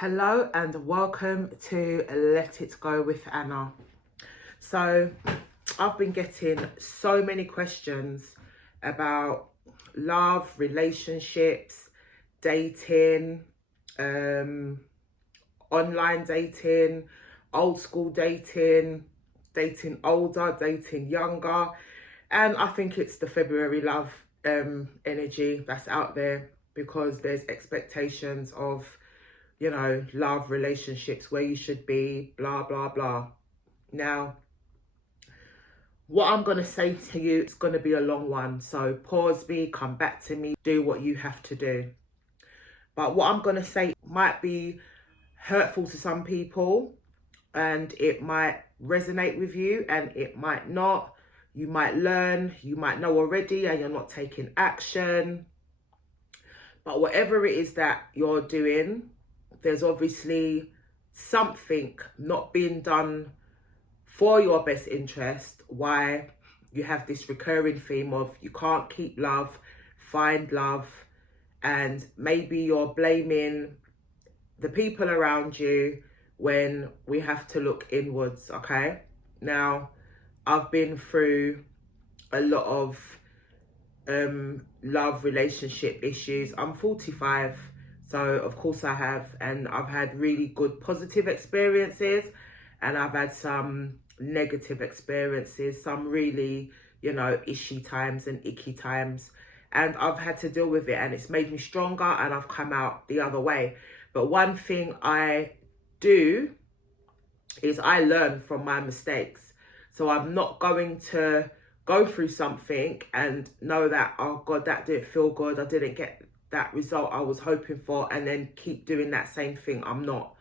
Hello and welcome to Let It Go with Anna. So I've been getting so many questions about love, relationships, dating, online dating, old school dating, dating older, dating younger. And I think it's the February love energy that's out there because there's expectations of love, relationships, where you should be, blah, blah, blah. Now, what I'm going to say to you, it's going to be a long one. So pause me, come back to me, do what you have to do. But what I'm going to say might be hurtful to some people and it might resonate with you and it might not. You might learn, you might know already and you're not taking action. But whatever it is that you're doing, there's obviously something not being done for your best interest, why you have this recurring theme of you can't keep love, find love, and maybe you're blaming the people around you when we have to look inwards, okay? Now, I've been through a lot of love relationship issues. I'm 45, so of course I have, and I've had really good positive experiences and I've had some negative experiences, some really ishy times and icky times, and I've had to deal with it and it's made me stronger and I've come out the other way. But one thing I do is I learn from my mistakes. So I'm not going to go through something and know that, oh God, that didn't feel good, I didn't get that result I was hoping for, and then keep doing that same thing. I'm not.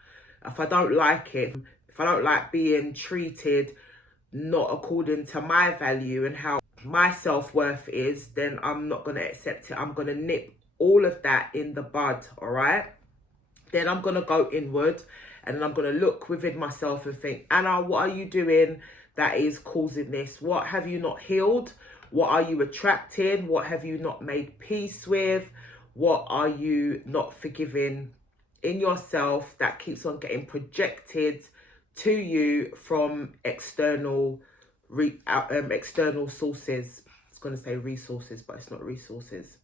If I don't like it, if I don't like being treated not according to my value and how my self-worth is, then I'm not going to accept it. I'm going to nip all of that in the bud, all right? Then I'm going to go inward and then I'm going to look within myself and think, Anna, what are you doing that is causing this? What have you not healed? What are you attracting? What have you not made peace with? What are you not forgiving in yourself that keeps on getting projected to you from external sources? It's going to say resources, but it's not resources.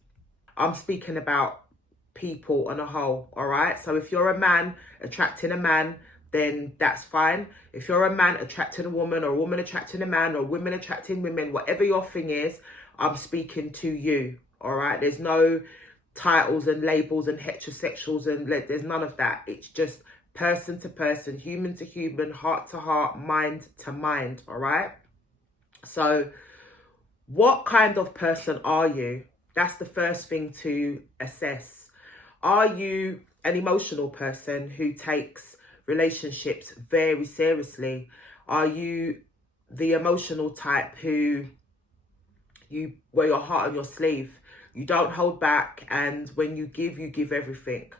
I'm speaking about people on a whole, all right? So if you're a man attracting a man, then that's fine. If you're a man attracting a woman, or a woman attracting a man, or women attracting women, whatever your thing is, I'm speaking to you, all right? There's no titles and labels and heterosexuals and there's none of that. It's just person to person, human to human, heart to heart, mind to mind, all right? So what kind of person are you? That's the first thing to assess. Are you an emotional person who takes relationships very seriously? Are you the emotional type who you wear your heart on your sleeve? You don't hold back, and when you give everything?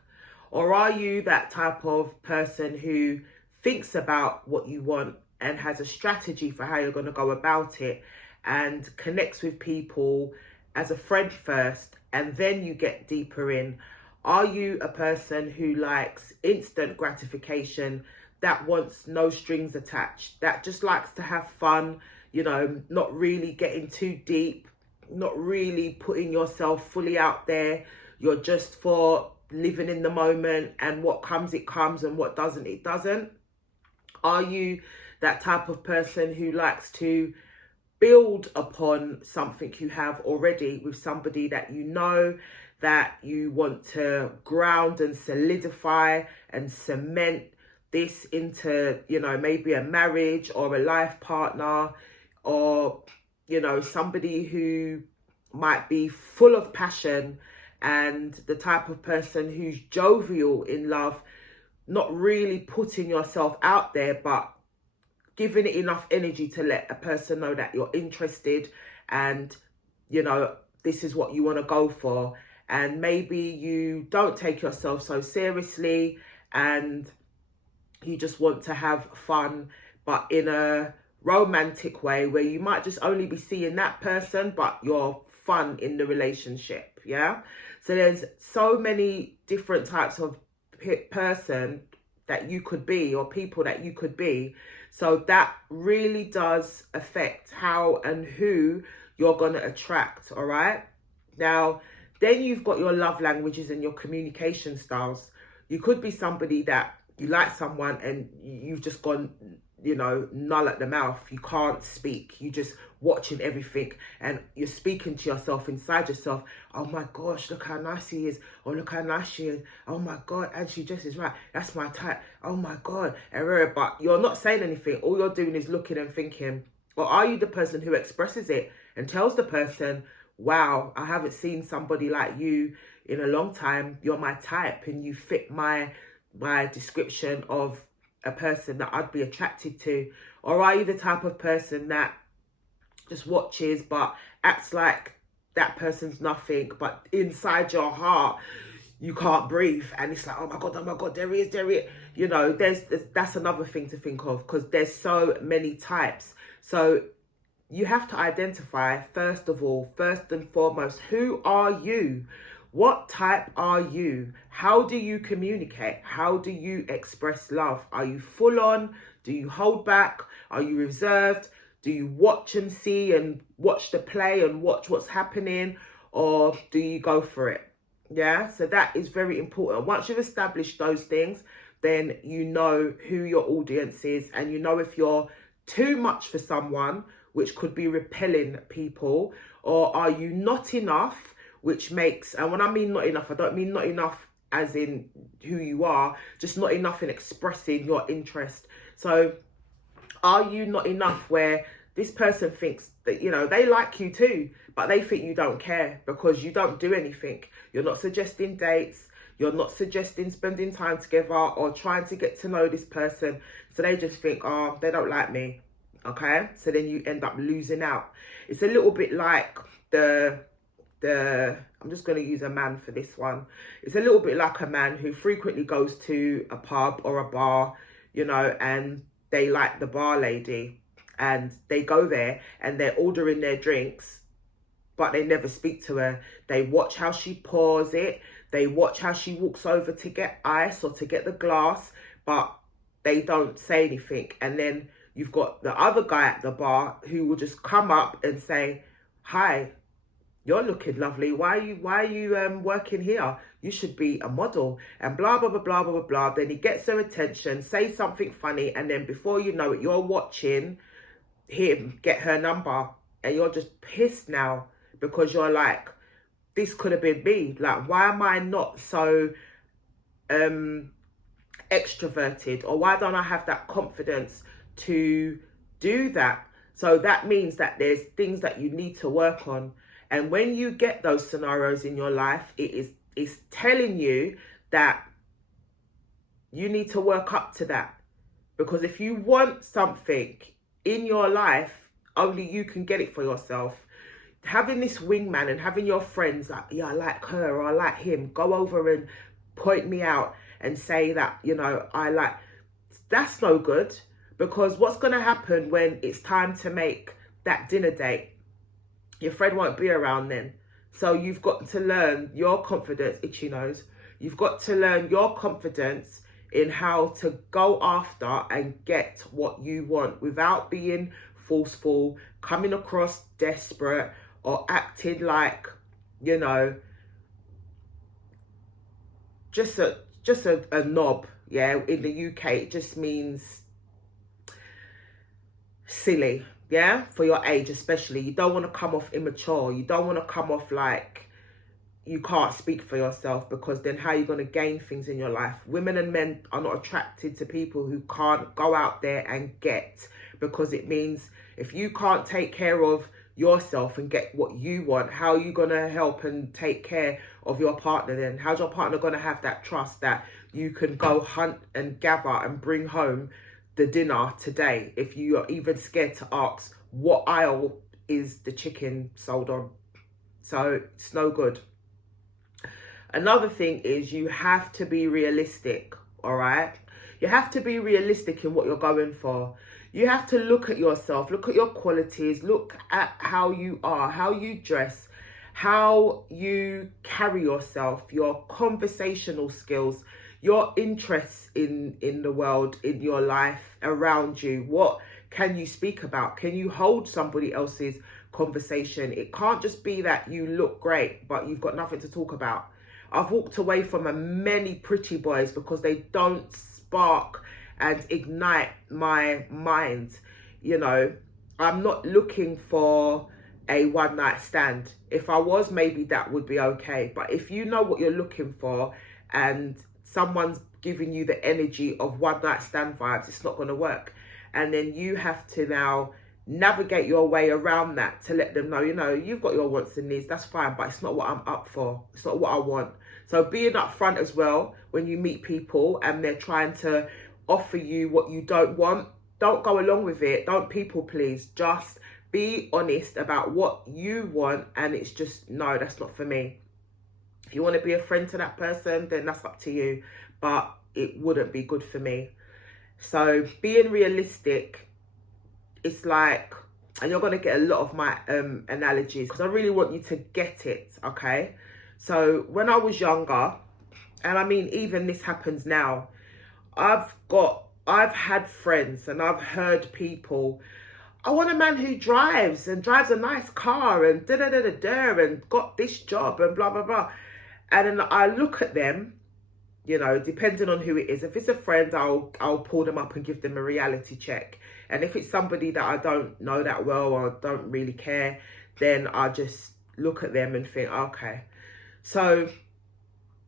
Or are you that type of person who thinks about what you want and has a strategy for how you're going to go about it and connects with people as a friend first and then you get deeper in? Are you a person who likes instant gratification, that wants no strings attached, that just likes to have fun, not really getting too deep, not really putting yourself fully out there? You're just for living in the moment, and what comes, it comes, and what doesn't, it doesn't? Are you that type of person who likes to build upon something you have already with somebody that you know, that you want to ground and solidify and cement this into, maybe a marriage or a life partner, or, somebody who might be full of passion and the type of person who's jovial in love, not really putting yourself out there, but giving it enough energy to let a person know that you're interested and, this is what you want to go for. And maybe you don't take yourself so seriously and you just want to have fun, but in a romantic way where you might just only be seeing that person, but you're fun in the relationship, yeah? So there's so many different types of person that you could be, or people that you could be. So that really does affect how and who you're going to attract, all right? Now, then you've got your love languages and your communication styles. You could be somebody that you like someone and you've just gone, null at the mouth. You can't speak. You just watching everything and you're speaking to yourself inside yourself. Oh my gosh, look how nice he is. Or look how nice she is. Oh my God, and she just is right. That's my type. Oh my God. But you're not saying anything. All you're doing is looking and thinking. Or are you the person who expresses it and tells the person, wow, I haven't seen somebody like you in a long time. You're my type and you fit my description of a person that I'd be attracted to? Or are you the type of person that just watches but acts like that person's nothing, but inside your heart you can't breathe and it's like, oh my God, there he is. That's another thing to think of, because there's so many types. So you have to identify, first and foremost, who are you? What type are you? How do you communicate? How do you express love? Are you full on? Do you hold back? Are you reserved? Do you watch and see and watch the play and watch what's happening? Or do you go for it? Yeah, so that is very important. Once you've established those things, then you know who your audience is, and you know if you're too much for someone, which could be repelling people, or are you not enough, which makes, and when I mean not enough, I don't mean not enough as in who you are, just not enough in expressing your interest. So are you not enough where this person thinks that, they like you too, but they think you don't care because you don't do anything. You're not suggesting dates. You're not suggesting spending time together or trying to get to know this person. So they just think, oh, they don't like me. Okay, so then you end up losing out. It's a little bit like I'm just going to use a man for this one. It's a little bit like a man who frequently goes to a pub or a bar, and they like the bar lady, and they go there and they're ordering their drinks, but they never speak to her. They watch how she pours it. They watch how she walks over to get ice or to get the glass, but they don't say anything. And then you've got the other guy at the bar who will just come up and say, hi, you're looking lovely. Why are you working here? You should be a model, and blah, blah, blah, blah, blah, blah. Then he gets her attention, say something funny, and then before you know it, you're watching him get her number, and you're just pissed now because you're like, this could have been me. Like, why am I not so extroverted, or why don't I have that confidence to do that? So that means that there's things that you need to work on. And when you get those scenarios in your life, it's telling you that you need to work up to that. Because if you want something in your life, only you can get it for yourself. Having this wingman and having your friends like, yeah, I like her or I like him, go over and point me out and say that, I like, that's no good. Because what's going to happen when it's time to make that dinner date? Your friend won't be around then. So you've got to learn your confidence, itchy nose. You've got to learn your confidence in how to go after and get what you want without being forceful, coming across desperate, or acting like, just a knob. Yeah, in the UK, it just means silly. Yeah, for your age especially. You don't want to come off immature. You don't want to come off like you can't speak for yourself, because then how are you going to gain things in your life? Women and men are not attracted to people who can't go out there and get, because it means if you can't take care of yourself and get what you want, how are you going to help and take care of your partner then? How's your partner going to have that trust that you can go hunt and gather and bring home the dinner today if you are even scared to ask what aisle is the chicken sold on? So it's no good. Another thing is you have to be realistic, all right? You have to be realistic in what you're going for. You have to look at yourself, look at your qualities, look at how you are, how you dress, how you carry yourself, your conversational skills, your interests in the world, in your life, around you. What can you speak about? Can you hold somebody else's conversation? It can't just be that you look great, but you've got nothing to talk about. I've walked away from many pretty boys because they don't spark and ignite my mind. You know, I'm not looking for a one night stand. If I was, maybe that would be okay. But if you know what you're looking for and someone's giving you the energy of one night stand vibes, it's not going to work. And then you have to now navigate your way around that to let them know, you know, you've got your wants and needs, that's fine, but it's not what I'm up for. It's not what I want. So being upfront as well when you meet people and they're trying to offer you what you don't want, don't go along with it. Don't people please. Just be honest about what you want, and it's just, no, that's not for me. If you want to be a friend to that person, then that's up to you, but it wouldn't be good for me. So being realistic, it's like, and you're going to get a lot of my analogies because I really want you to get it, okay? So when I was younger, and I mean, even this happens now, I've had friends and I've heard people, I want a man who drives a nice car and da-da-da-da-da and got this job and blah, blah, blah. And then I look at them, you know, depending on who it is. If it's a friend, I'll pull them up and give them a reality check. And if it's somebody that I don't know that well or don't really care, then I just look at them and think, okay. So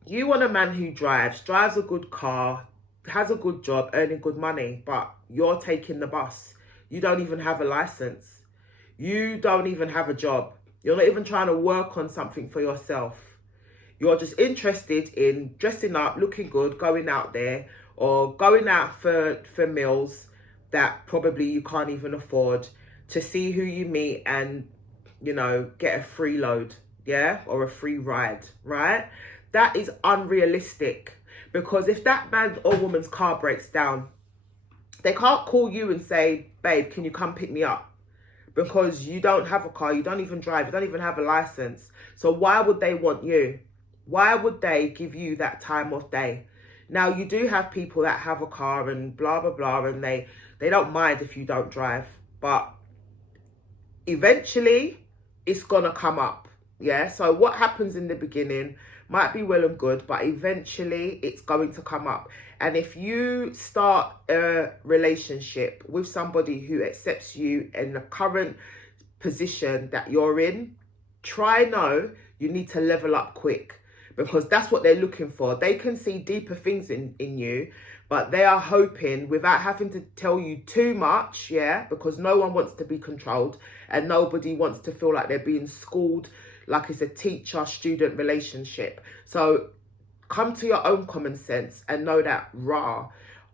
you want a man who drives a good car, has a good job, earning good money, but you're taking the bus. You don't even have a license. You don't even have a job. You're not even trying to work on something for yourself. You're just interested in dressing up, looking good, going out there, or going out for meals that probably you can't even afford, to see who you meet and, you know, get a free load, yeah, or a free ride, right? That is unrealistic, because if that man or woman's car breaks down, they can't call you and say, babe, can you come pick me up? Because you don't have a car, you don't even drive, you don't even have a license. So why would they want you? Why would they give you that time of day? Now, you do have people that have a car and blah, blah, blah, and they don't mind if you don't drive. But eventually, it's going to come up, yeah? So what happens in the beginning might be well and good, but eventually, it's going to come up. And if you start a relationship with somebody who accepts you in the current position that you're in, you need to level up quick. Because that's what they're looking for. They can see deeper things in you, but they are hoping, without having to tell you too much, yeah, because no one wants to be controlled and nobody wants to feel like they're being schooled, like it's a teacher-student relationship. So come to your own common sense and know that,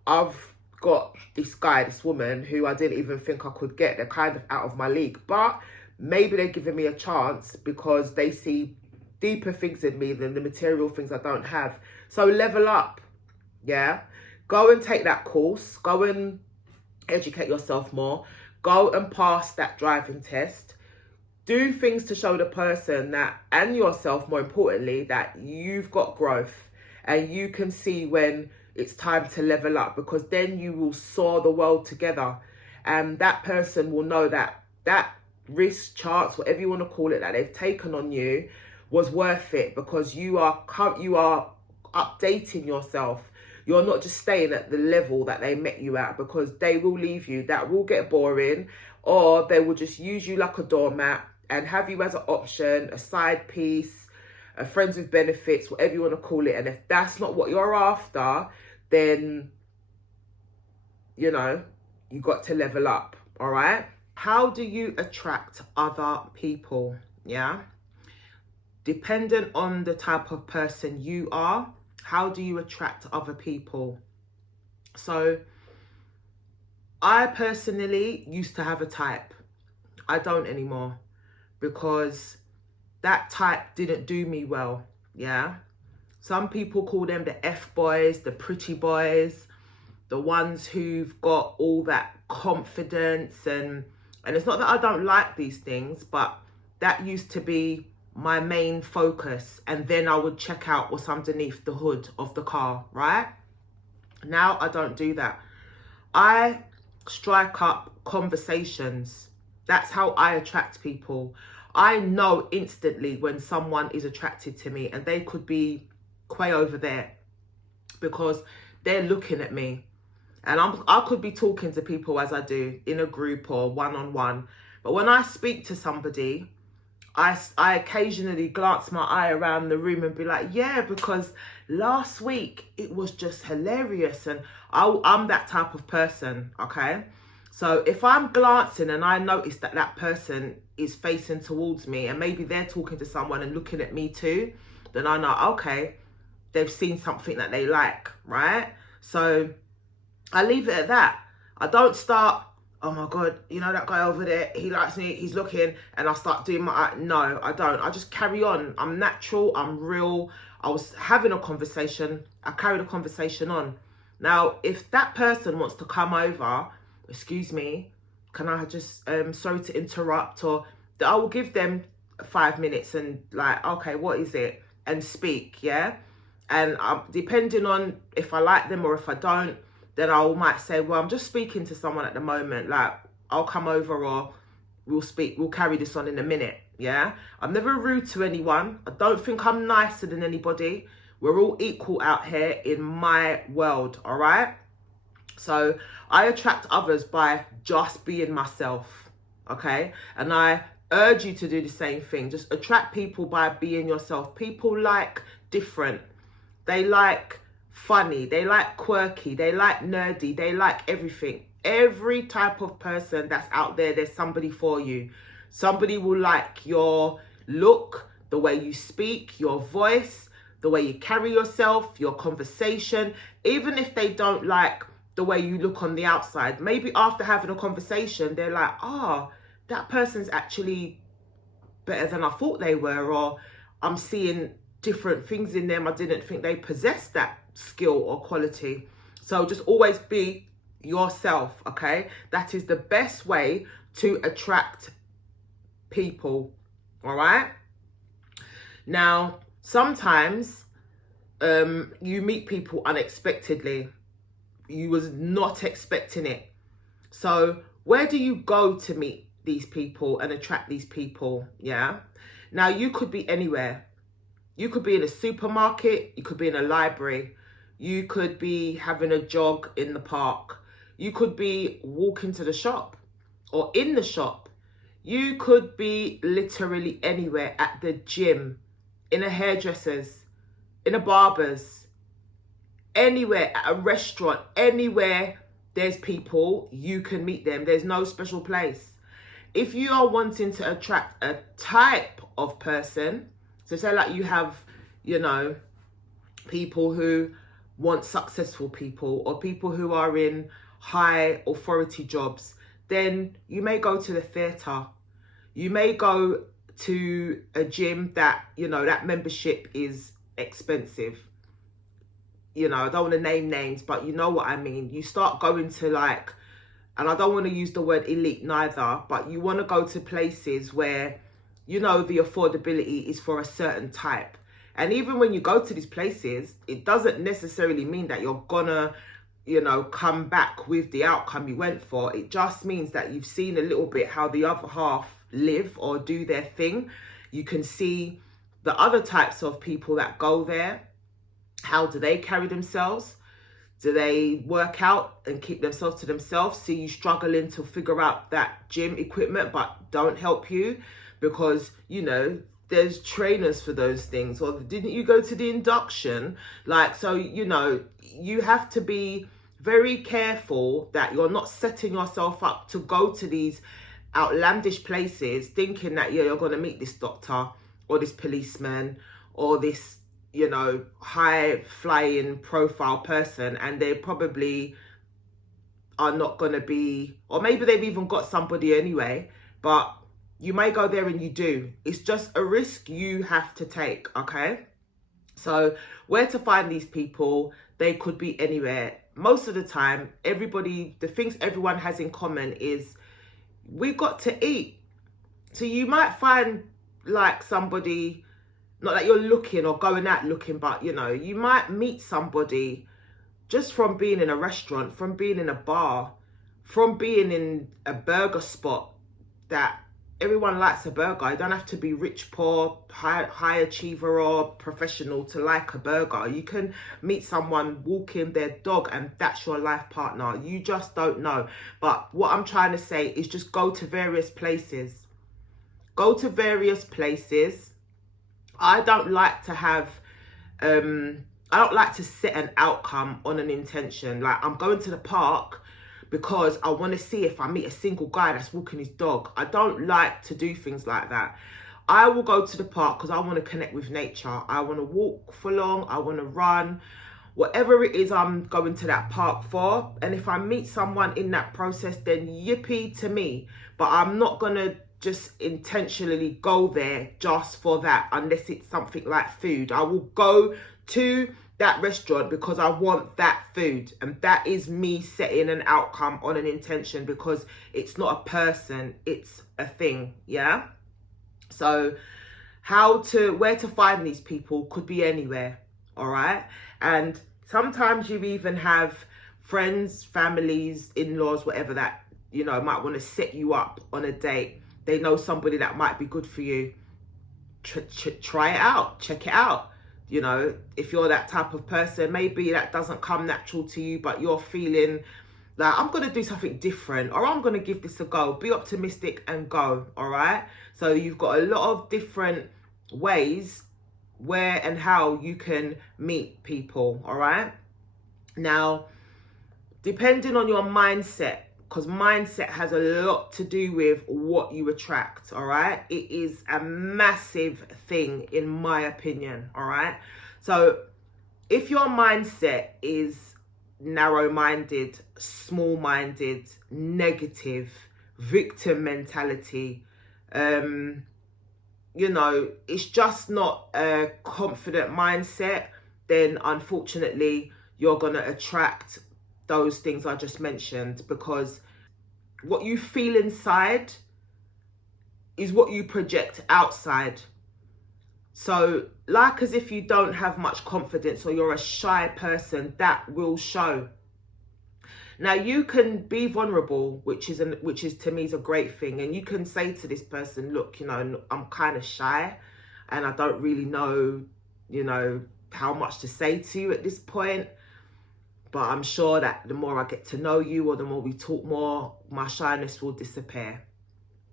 I've got this woman who I didn't even think I could get. They're kind of out of my league, but maybe they're giving me a chance because they see deeper things in me than the material things I don't have. So level up, yeah? Go and take that course. Go and educate yourself more. Go and pass that driving test. Do things to show the person that, and yourself more importantly, that you've got growth and you can see when it's time to level up, because then you will soar the world together. And that person will know that that risk, chance, whatever you want to call it, that they've taken on you was worth it, because you are updating yourself. You're not just staying at the level that they met you at, because they will leave you. That will get boring, or they will just use you like a doormat and have you as an option, a side piece, a friends with benefits, whatever you want to call it. And if that's not what you're after, then, you know, you got to level up, all right? How do you attract other people, yeah? Dependent on the type of person you are, how do you attract other people? So I personally used to have a type. I don't anymore, because that type didn't do me well, yeah? Some people call them the F-boys, the pretty boys, the ones who've got all that confidence. And it's not that I don't like these things, but that used to be my main focus, and then I would check out what's underneath the hood of the car, right? Now I don't do that. I strike up conversations. That's how I attract people. I know instantly when someone is attracted to me, and they could be way over there because they're looking at me. And I could be talking to people as I do in a group or one-on-one. But when I speak to somebody, I occasionally glance my eye around the room and be like, yeah, because last week it was just hilarious. And I'm that type of person, okay? So if I'm glancing and I notice that that person is facing towards me and maybe they're talking to someone and looking at me too, then I know, okay, they've seen something that they like, right? So I leave it at that. I don't start, oh my God, you know that guy over there, he likes me, he's looking, and I start doing my, no, I don't. I just carry on. I'm natural, I'm real. I was having a conversation, I carry the conversation on. Now, if that person wants to come over, excuse me, can I just, sorry to interrupt, or I will give them 5 minutes and like, okay, what is it? And speak, yeah? And depending on if I like them or if I don't, then I might say, well, I'm just speaking to someone at the moment. Like, I'll come over or we'll carry this on in a minute, yeah? I'm never rude to anyone. I don't think I'm nicer than anybody. We're all equal out here in my world, all right? So I attract others by just being myself, okay? And I urge you to do the same thing. Just attract people by being yourself. People like different. They like funny, they like quirky, they like nerdy, they like everything. Every type of person that's out there, there's somebody for you. Somebody will like your look, the way you speak, your voice, the way you carry yourself, your conversation. Even if they don't like the way you look on the outside, maybe after having a conversation, they're like, oh, that person's actually better than I thought they were, or I'm seeing different things in them. I didn't think they possessed that skill or quality. So just always be yourself, okay? That is the best way to attract people, all right? Now, sometimes you meet people unexpectedly. You was not expecting it. So where do you go to meet these people and attract these people, yeah? Now, you could be anywhere. You could be in a supermarket, you could be in a library, you could be having a jog in the park, you could be walking to the shop or in the shop, you could be literally anywhere, at the gym, in a hairdresser's, in a barber's, anywhere, at a restaurant, anywhere there's people, you can meet them. There's no special place. If you are wanting to attract a type of person, so say like you have, you know, people who want successful people or people who are in high authority jobs, then you may go to the theatre. You may go to a gym that, you know, that membership is expensive. You know, I don't want to name names, but you know what I mean. You start going to like, and I don't want to use the word elite neither, but you want to go to places where, you know, the affordability is for a certain type. And even when you go to these places, it doesn't necessarily mean that you're gonna, you know, come back with the outcome you went for. It just means that you've seen a little bit how the other half live or do their thing. You can see the other types of people that go there. How do they carry themselves? Do they work out and keep themselves to themselves? See you struggling to figure out that gym equipment, but don't help you because, you know, there's trainers for those things. Or didn't you go to the induction? Like, so, you know, you have to be very careful that you're not setting yourself up to go to these outlandish places thinking that, yeah, you're going to meet this doctor or this policeman or this, you know, high flying profile person, and they probably are not going to be, or maybe they've even got somebody anyway, but you may go there and you do. It's just a risk you have to take, okay? So where to find these people? They could be anywhere. Most of the time, everybody, the things everyone has in common is we got to eat. So you might find like somebody, not that you're looking or going out looking, but you know, you might meet somebody just from being in a restaurant, from being in a bar, from being in a burger spot, that everyone likes a burger. You don't have to be rich, poor, high achiever or professional to like a burger. You can meet someone walking their dog and that's your life partner. You just don't know. But what I'm trying to say is just go to various places. Go to various places. I don't like to have I don't like to set an outcome on an intention. Like, I'm going to the park because I want to see if I meet a single guy that's walking his dog. I don't like to do things like that. I will go to the park because I want to connect with nature. I want to walk for long. I want to run. Whatever it is I'm going to that park for. And if I meet someone in that process, then yippee to me. But I'm not going to just intentionally go there just for that, unless it's something like food. I will go to that restaurant because I want that food, and that is me setting an outcome on an intention, because it's not a person, it's a thing. Yeah. So where to find these people could be anywhere. All right. And sometimes you even have friends, families, in-laws, whatever, that, you know, might want to set you up on a date. They know somebody that might be good for you. Try it out, check it out. You know, if you're that type of person, maybe that doesn't come natural to you, but you're feeling like, I'm going to do something different, or I'm going to give this a go. Be optimistic and go, all right? So you've got a lot of different ways where and how you can meet people, all right? Now, depending on your mindset, because mindset has a lot to do with what you attract, all right? It is a massive thing, in my opinion, all right? So if your mindset is narrow-minded, small-minded, negative, victim mentality, you know, it's just not a confident mindset, then unfortunately you're going to attract those things I just mentioned, because what you feel inside is what you project outside. So, like, as if you don't have much confidence or you're a shy person, that will show. Now, you can be vulnerable, which is to me is a great thing, and you can say to this person, look, you know, I'm kind of shy and I don't really know, you know, how much to say to you at this point. But I'm sure that the more I get to know you, or the more we talk more, my shyness will disappear.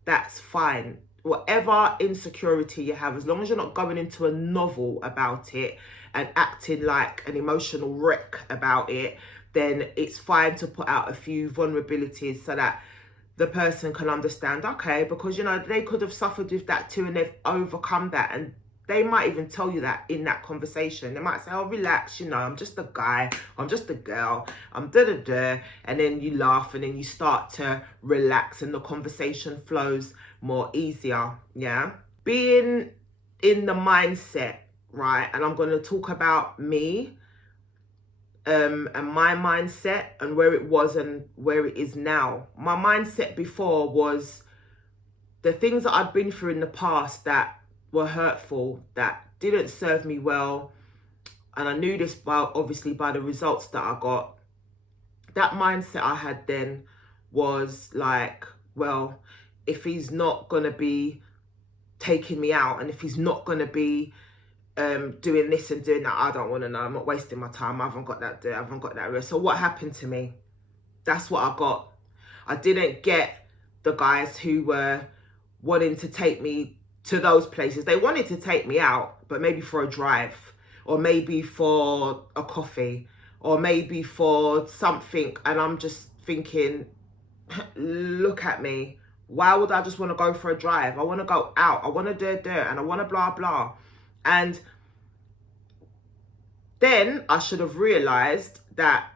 That's fine. Whatever insecurity you have, as long as you're not going into a novel about it and acting like an emotional wreck about it, then it's fine to put out a few vulnerabilities so that the person can understand, okay, because, you know, they could have suffered with that too and they've overcome that, and they might even tell you that in that conversation. They might say, oh, relax, you know, I'm just a guy, I'm just a girl, I'm da-da-da. And then you laugh and then you start to relax and the conversation flows more easier, yeah? Being in the mindset, right? And I'm going to talk about me and my mindset and where it was and where it is now. My mindset before was the things that I'd been through in the past that were hurtful, that didn't serve me well, and I knew this obviously by the results that I got. That mindset I had then was like, well, if he's not gonna be taking me out, and if he's not gonna be doing this and doing that, I don't want to know. I'm not wasting my time. I haven't got that I haven't got that. So what happened to me? That's what I got. I didn't get the guys who were wanting to take me to those places. They wanted to take me out, but maybe for a drive, or maybe for a coffee, or maybe for something. And I'm just thinking, look at me. Why would I just want to go for a drive? I want to go out. I want to do, and I want to blah, blah. And then I should have realized that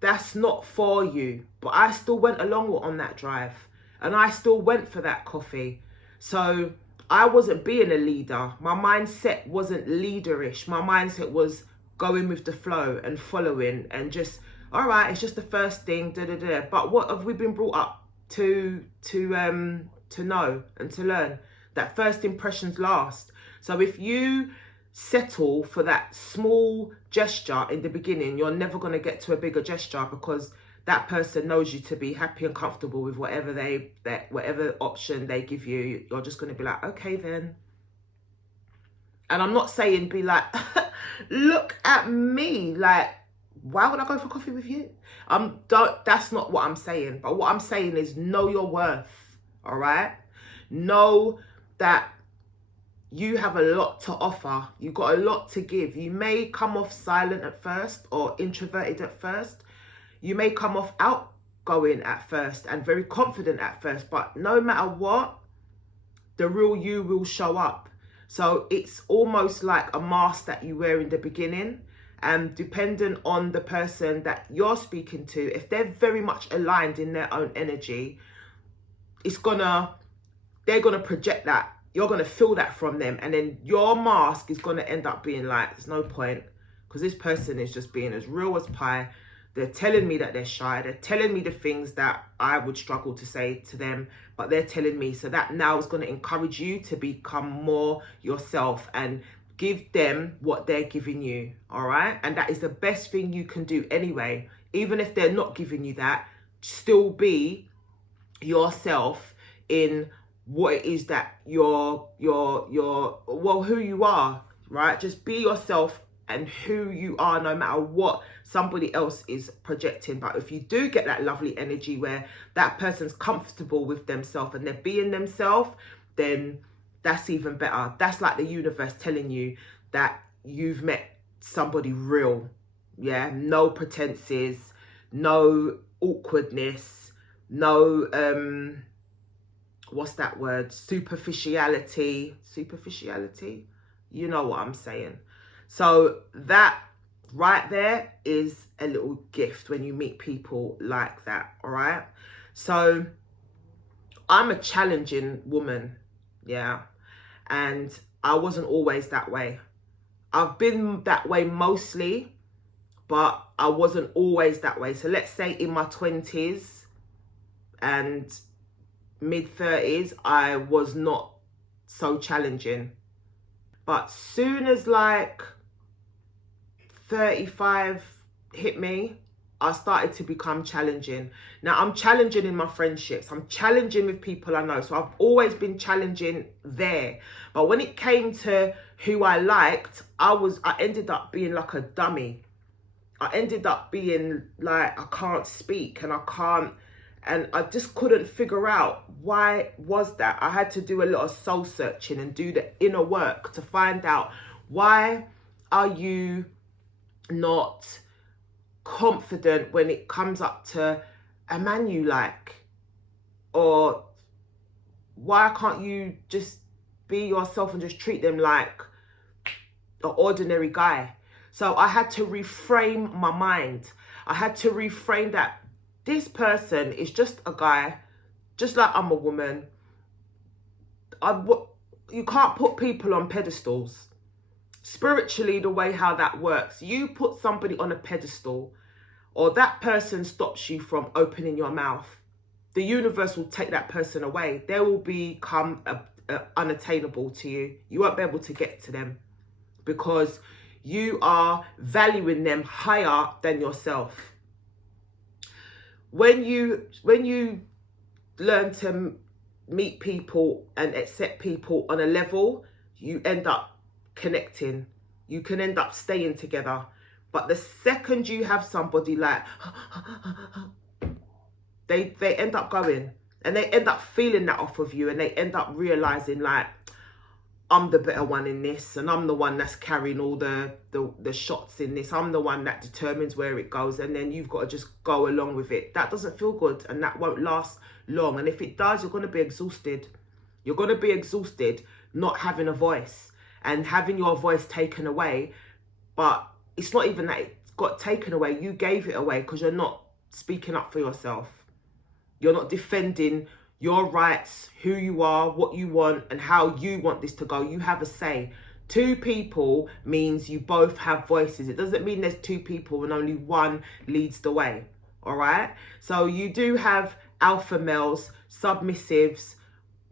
that's not for you. But I still went along on that drive, and I still went for that coffee. So I wasn't being a leader. My mindset wasn't leaderish. My mindset was going with the flow and following and just, all right, it's just the first thing, da da da. But what have we been brought up to know and to learn? That first impressions last. So if you settle for that small gesture in the beginning, you're never going to get to a bigger gesture, because that person knows you to be happy and comfortable with whatever option they give you. You're just going to be like, okay then. And I'm not saying be like, look at me, like, why would I go for coffee with you? That's not what I'm saying. But what I'm saying is, know your worth, all right? Know that you have a lot to offer. You've got a lot to give. You may come off silent at first or introverted at first. You may come off outgoing at first and very confident at first. But no matter what, the real you will show up. So it's almost like a mask that you wear in the beginning. And depending on the person that you're speaking to, if they're very much aligned in their own energy, they're gonna project that. You're gonna feel that from them, and then your mask is gonna end up being like, there's no point, because this person is just being as real as pie. They're telling me that they're shy. They're telling me the things that I would struggle to say to them, but they're telling me. So that now is going to encourage you to become more yourself and give them what they're giving you, all right? And that is the best thing you can do anyway. Even if they're not giving you that, still be yourself in what it is that who you are, right? Just be yourself and who you are, no matter what somebody else is projecting. But if you do get that lovely energy where that person's comfortable with themselves and they're being themselves, then that's even better. That's like the universe telling you that you've met somebody real. Yeah, no pretenses, no awkwardness, no what's that word? Superficiality. You know what I'm saying. So that right there is a little gift when you meet people like that, all right? So I'm a challenging woman, yeah, and I wasn't always that way. I've been that way mostly, but I wasn't always that way. So let's say in my 20s and mid-30s, I was not so challenging. But soon as like 35 hit me, I started to become challenging. Now I'm challenging in my friendships. I'm challenging with people I know. So I've always been challenging there. But when it came to who I liked, I ended up being like a dummy. I ended up being like, I can't speak and I just couldn't figure out why was that. I had to do a lot of soul searching and do the inner work to find out, why are you not confident when it comes up to a man you like? Or why can't you just be yourself and just treat them like an ordinary guy? So I had to reframe my mind. I had to reframe that this person is just a guy, just like I'm a woman. You can't put people on pedestals. Spiritually, the way how that works, you put somebody on a pedestal, or that person stops you from opening your mouth, the universe will take that person away. They will become unattainable to you. You won't be able to get to them because you are valuing them higher than yourself. When you learn to meet people and accept people on a level, you end up connecting. You can end up staying together. But the second you have somebody like, they end up going, and they end up feeling that off of you, and they end up realizing like, I'm the better one in this, and I'm the one that's carrying all the shots in this. I'm the one that determines where it goes, and then you've got to just go along with it. That doesn't feel good, and that won't last long. And if it does, you're going to be exhausted. You're going to be exhausted not having a voice and having your voice taken away. But it's not even that it got taken away. You gave it away because you're not speaking up for yourself. You're not defending your rights, who you are, what you want, and how you want this to go. You have a say. Two people means you both have voices. It doesn't mean there's two people and only one leads the way. All right? So you do have alpha males, submissives,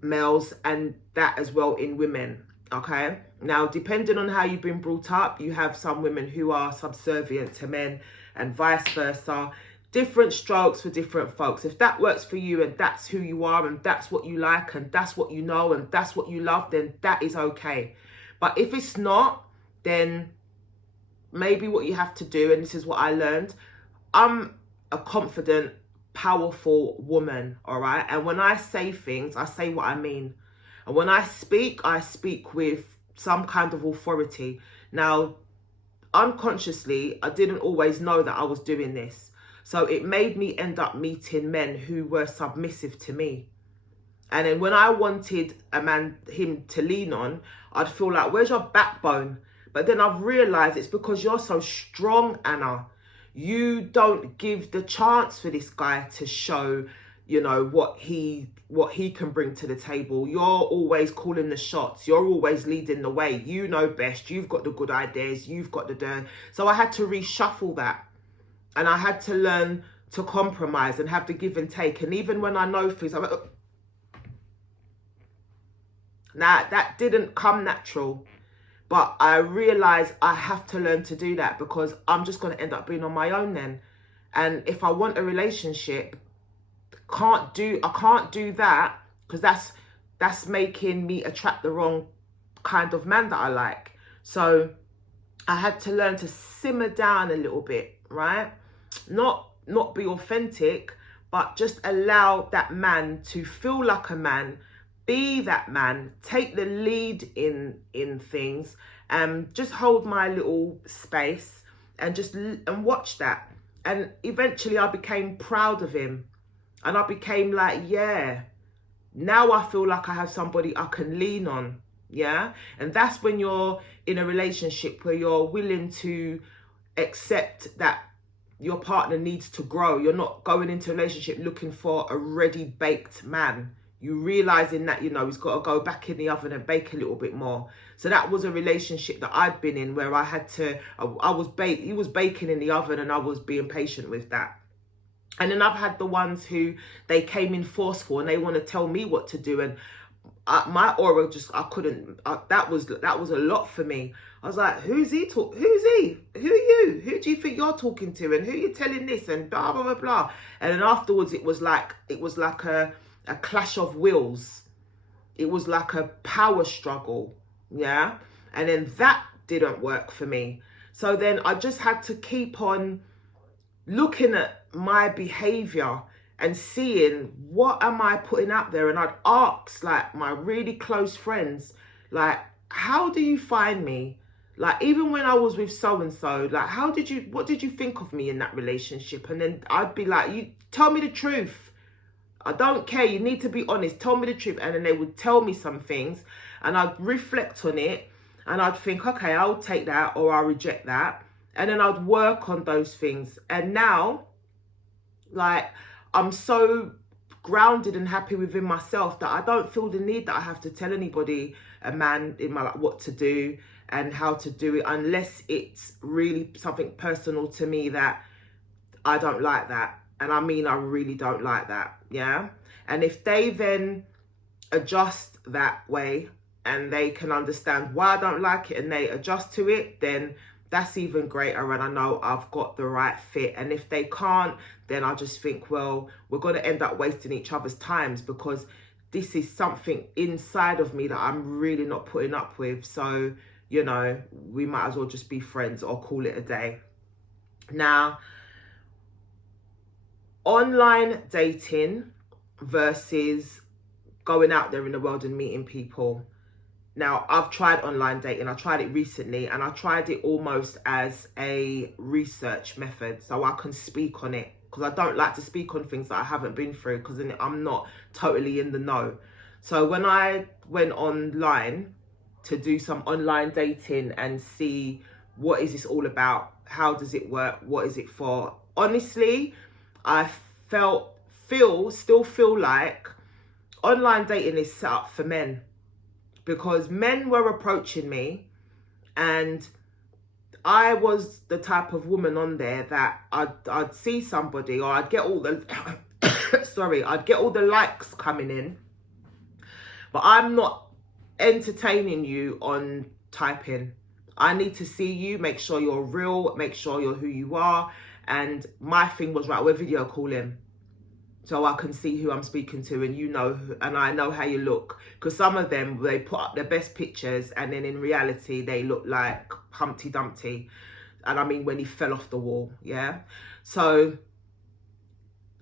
males and that as well in women. Okay, now depending on how you've been brought up, you have some women who are subservient to men and vice versa. Different strokes for different folks. If that works for you and that's who you are and that's what you like and that's what you know and that's what you love, then that is okay. But if it's not, then maybe what you have to do, and this is what I learned, I'm a confident, powerful woman, all right? And when I say things, I say what I mean. And when I speak with some kind of authority. Now, unconsciously, I didn't always know that I was doing this. So it made me end up meeting men who were submissive to me. And then when I wanted him to lean on, I'd feel like, where's your backbone? But then I've realized it's because you're so strong, Anna. You don't give the chance for this guy to show, you know, what he can bring to the table. You're always calling the shots. You're always leading the way. You know best. You've got the good ideas. You've got the dirt. So I had to reshuffle that. And I had to learn to compromise and have the give and take. And even when I know things, I'm like, oh. Now, that didn't come natural. But I realized I have to learn to do that because I'm just going to end up being on my own then. And if I want a relationship, I can't do that because that's making me attract the wrong kind of man that I like. So I had to learn to simmer down a little bit, right? Not be authentic, but just allow that man to feel like a man, be that man, take the lead in things, and just hold my little space and watch that. And eventually I became proud of him, and I became like, yeah, now I feel like I have somebody I can lean on. Yeah. And that's when you're in a relationship where you're willing to accept that your partner needs to grow. You're not going into a relationship looking for a ready baked man. You realizing that, you know, he's got to go back in the oven and bake a little bit more. So that was a relationship that I'd been in where I had to, he was baking in the oven and I was being patient with that. And then I've had the ones who they came in forceful and they want to tell me what to do. And my aura just, I couldn't, that was a lot for me. I was like, who's he? Who are you? Who do you think you're talking to? And who are you telling this? And blah, blah, blah, blah. And then afterwards, it was like a clash of wills. It was like a power struggle. Yeah. And then that didn't work for me. So then I just had to keep on looking at my behavior and seeing what am I putting out there. And I'd ask like my really close friends, like, how do you find me? Like, even when I was with so-and-so, like, what did you think of me in that relationship? And then I'd be like, you tell me the truth. I don't care. You need to be honest. Tell me the truth. And then they would tell me some things and I'd reflect on it and I'd think, okay, I'll take that or I'll reject that. And then I'd work on those things. And now, like, I'm so grounded and happy within myself that I don't feel the need that I have to tell anybody, a man in my life, what to do and how to do it, unless it's really something personal to me that I don't like that. And I mean, I really don't like that. Yeah. And if they then adjust that way and they can understand why I don't like it and they adjust to it, then that's even greater. And I know I've got the right fit. And if they can't, then I just think, well, we're going to end up wasting each other's times because this is something inside of me that I'm really not putting up with. So, you know, we might as well just be friends or call it a day. Now, online dating versus going out there in the world and meeting people. Now, I've tried online dating. I tried it recently and I tried it almost as a research method so I can speak on it, because I don't like to speak on things that I haven't been through because then I'm not totally in the know. So when I went online to do some online dating and see what is this all about, how does it work, what is it for, honestly, I still feel like online dating is set up for men, because men were approaching me and I was the type of woman on there that I'd see somebody or I'd get all the I'd get all the likes coming in But I'm not entertaining you on typing. I need to see you, make sure you're real, make sure you're who you are. And my thing was, right, we're video calling, so I can see who I'm speaking to, and you know, and I know how you look. Because some of them, they put up their best pictures, and then in reality, they look like Humpty Dumpty. And I mean, when he fell off the wall, yeah? So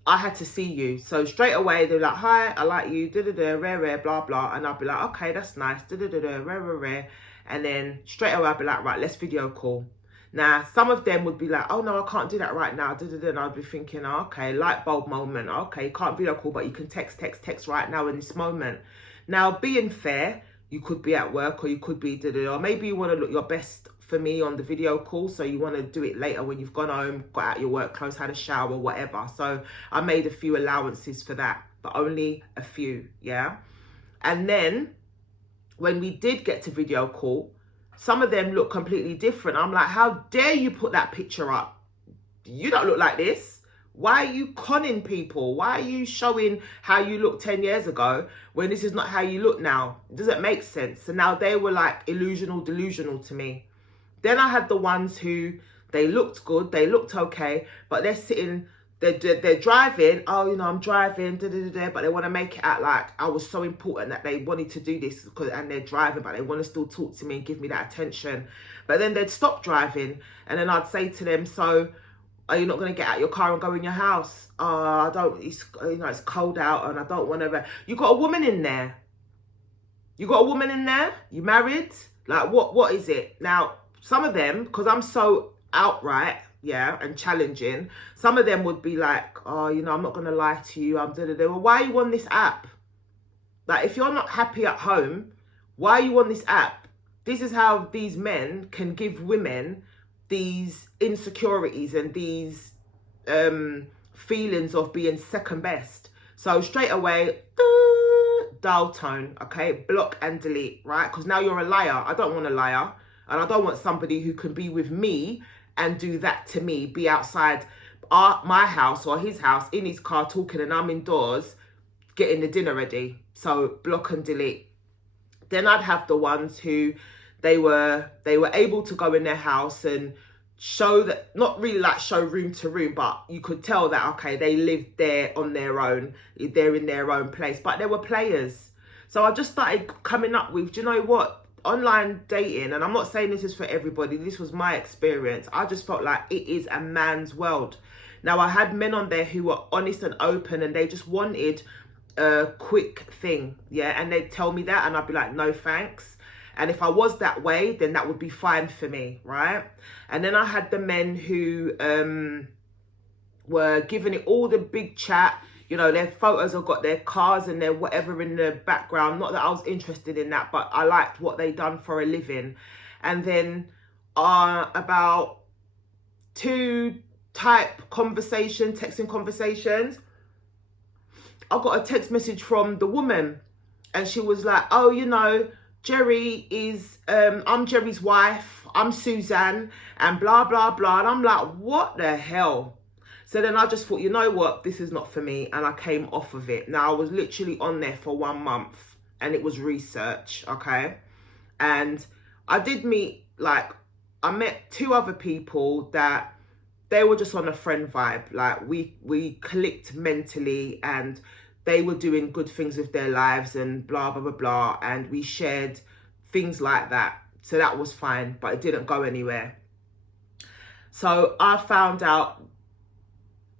I had to see you. So straight away, they're like, hi, I like you, da-da-da, rare, rare, blah, blah. And I'll be like, okay, that's nice, da-da-da-da, rare, rare, rare. And then straight away, I'll be like, right, let's video call. Now, some of them would be like, oh, no, I can't do that right now. And I'd be thinking, oh, okay, light bulb moment. Okay, you can't video call, but you can text right now in this moment. Now, being fair, you could be at work, or you could be, or maybe you want to look your best for me on the video call. So you want to do it later when you've gone home, got out your work clothes, had a shower, whatever. So I made a few allowances for that, but only a few, yeah? And then when we did get to video call, some of them look completely different. I'm like, how dare you put that picture up? You don't look like this. Why are you conning people? Why are you showing how you looked 10 years ago when this is not how you look now? It doesn't make sense. So now they were like illusional, delusional to me. Then I had the ones who, they looked good, they looked okay, but they're sitting, they're driving, oh, you know, I'm driving, but they want to make it out like I was so important that they wanted to do this, and they're driving, but they want to still talk to me and give me that attention. But then they'd stop driving, and then I'd say to them, so are you not going to get out your car and go in your house? I don't, it's, you know, it's cold out and I don't want to. You got a woman in there? You got a woman in there? You married? Like, what is it? Now, some of them, because I'm so outright, yeah, and challenging, some of them would be like, oh, you know, I'm not going to lie to you. I'm well, why are you on this app? Like, if you're not happy at home, why are you on this app? This is how these men can give women these insecurities and these feelings of being second best. So straight away, dial tone, okay? Block and delete, right? Because now you're a liar. I don't want a liar. And I don't want somebody who can be with me and do that to me, be outside my house or his house in his car talking, and I'm indoors getting the dinner ready. So block and delete. Then I'd have the ones who they were able to go in their house and show that, not really like show room to room, but you could tell that, okay, they lived there on their own, they're in their own place, but they were players. So I just started coming up with, do you know what? Online dating, and I'm not saying this is for everybody, this was my experience. I just felt like it is a man's world. Now, I had men on there who were honest and open, and they just wanted a quick thing, yeah, and they'd tell me that, and I'd be like, no thanks. And if I was that way, then that would be fine for me, right? And then I had the men who were giving it all the big chat. You know, their photos have got their cars and their whatever in the background. Not that I was interested in that, but I liked what they done for a living. And then about 2 texting conversations, I got a text message from the woman, and she was like, oh, you know, Jerry is, I'm Jerry's wife, I'm Suzanne, and blah, blah, blah. And I'm like, what the hell? So then I just thought, you know what, this is not for me. And I came off of it. Now, I was literally on there for 1 month, and it was research, okay? And I did meet, like, I met 2 other people that they were just on a friend vibe. Like, we clicked mentally, and they were doing good things with their lives and blah, blah, blah, blah. And we shared things like that. So that was fine, but it didn't go anywhere. So I found out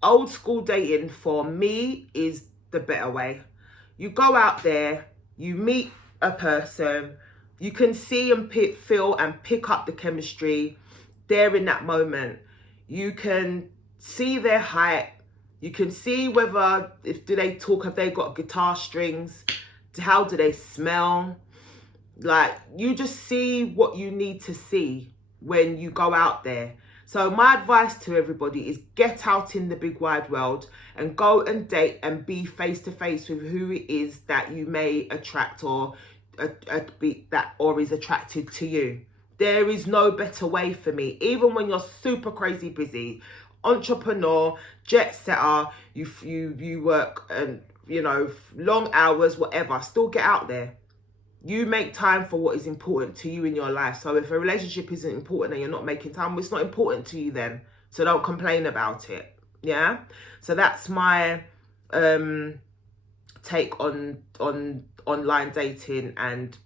old school dating for me is the better way. You go out there, you meet a person, you can see and feel and pick up the chemistry there in that moment. You can see their height. You can see whether, do they talk, have they got guitar strings? How do they smell? Like, you just see what you need to see when you go out there. So my advice to everybody is get out in the big wide world and go and date and be face to face with who it is that you may attract or is attracted to you. There is no better way for me. Even when you're super crazy busy, entrepreneur, jet setter, you work you know, long hours, whatever, still get out there. You make time for what is important to you in your life. So if a relationship isn't important and you're not making time, well, it's not important to you then. So don't complain about it. Yeah. So that's my take on online dating and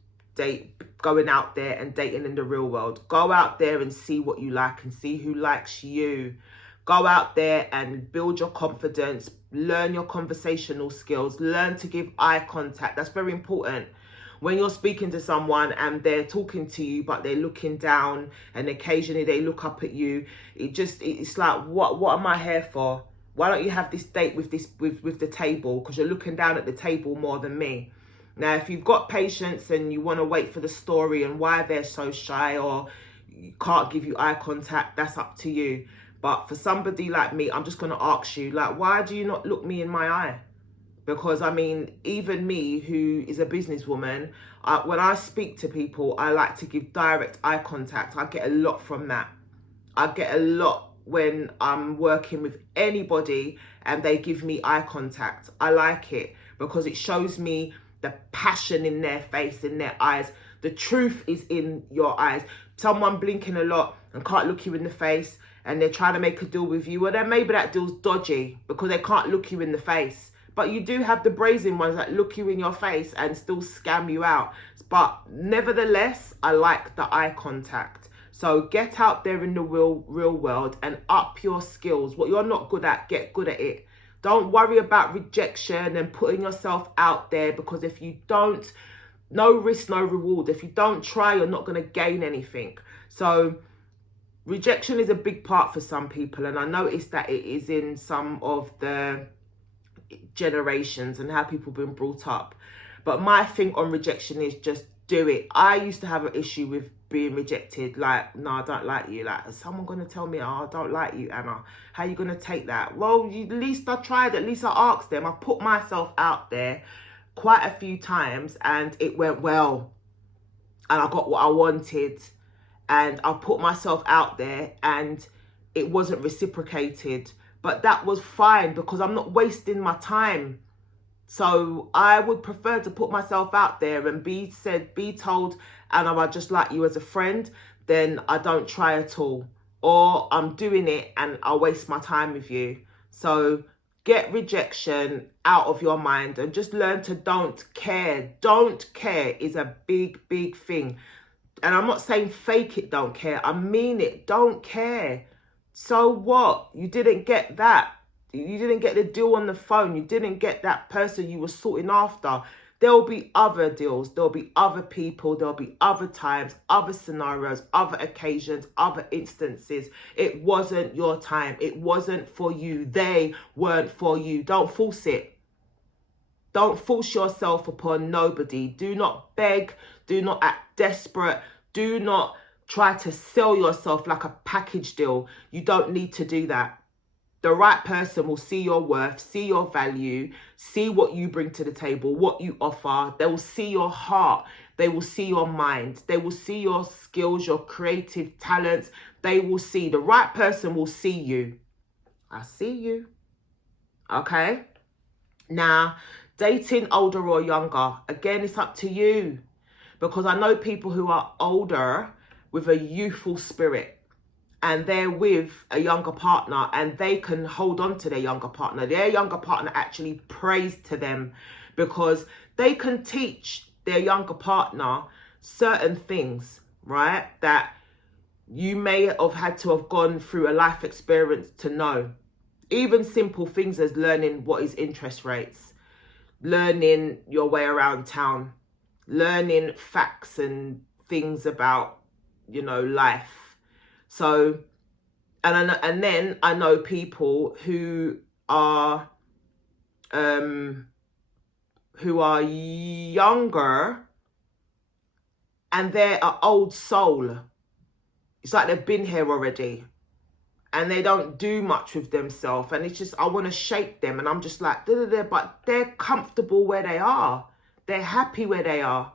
going out there and dating in the real world. Go out there and see what you like and see who likes you. Go out there and build your confidence, learn your conversational skills, learn to give eye contact. That's very important. When you're speaking to someone and they're talking to you, but they're looking down and occasionally they look up at you, it's like, what am I here for? Why don't you have this date with the table? Because you're looking down at the table more than me. Now, if you've got patience and you want to wait for the story and why they're so shy or can't give you eye contact, that's up to you. But for somebody like me, I'm just going to ask you, like, why do you not look me in my eye? Because, I mean, even me, who is a businesswoman, when I speak to people, I like to give direct eye contact. I get a lot from that. I get a lot when I'm working with anybody and they give me eye contact. I like it because it shows me the passion in their face, in their eyes. The truth is in your eyes. Someone blinking a lot and can't look you in the face and they're trying to make a deal with you, well, then maybe that deal's dodgy because they can't look you in the face. But you do have the brazen ones that look you in your face and still scam you out. But nevertheless, I like the eye contact. So get out there in the real world and up your skills. What you're not good at, get good at it. Don't worry about rejection and putting yourself out there, because if you don't, no risk, no reward. If you don't try, you're not going to gain anything. So rejection is a big part for some people. And I noticed that it is in some of the generations and how people have been brought up. But my thing on rejection is just do it. I used to have an issue with being rejected. Like, no, I don't like you. Like, is someone going to tell me, oh, I don't like you, Anna? How are you going to take that? Well, at least I tried. At least I asked them. I put myself out there quite a few times and it went well. And I got what I wanted. And I put myself out there and it wasn't reciprocated. But that was fine because I'm not wasting my time. So I would prefer to put myself out there and be told, Anna, I just like you as a friend, then I don't try at all. Or I'm doing it and I waste my time with you. So get rejection out of your mind and just learn to don't care. Don't care is a big, big thing. And I'm not saying fake it, don't care. I mean it, don't care. So what? You didn't get that. You didn't get the deal on the phone. You didn't get that person you were sorting after. There'll be other deals. There'll be other people. There'll be other times, other scenarios, other occasions, other instances. It wasn't your time. It wasn't for you. They weren't for you. Don't force it. Don't force yourself upon nobody. Do not beg. Do not act desperate. Do not try to sell yourself like a package deal. You don't need to do that. The right person will see your worth, see your value, see what you bring to the table, what you offer. They will see your heart. They will see your mind. They will see your skills, your creative talents. They will see. The right person will see you. I see you. Okay? Now, dating older or younger, again, it's up to you. Because I know people who are older with a youthful spirit and they're with a younger partner and they can hold on to their younger partner. Their younger partner actually prays to them because they can teach their younger partner certain things, right? That you may have had to have gone through a life experience to know. Even simple things as learning what is interest rates, learning your way around town, learning facts and things about, life. So, and then I know people who are younger and they're an old soul. It's like they've been here already and they don't do much with themselves. And it's just, I want to shape them. And I'm just like, but they're comfortable where they are. They're happy where they are.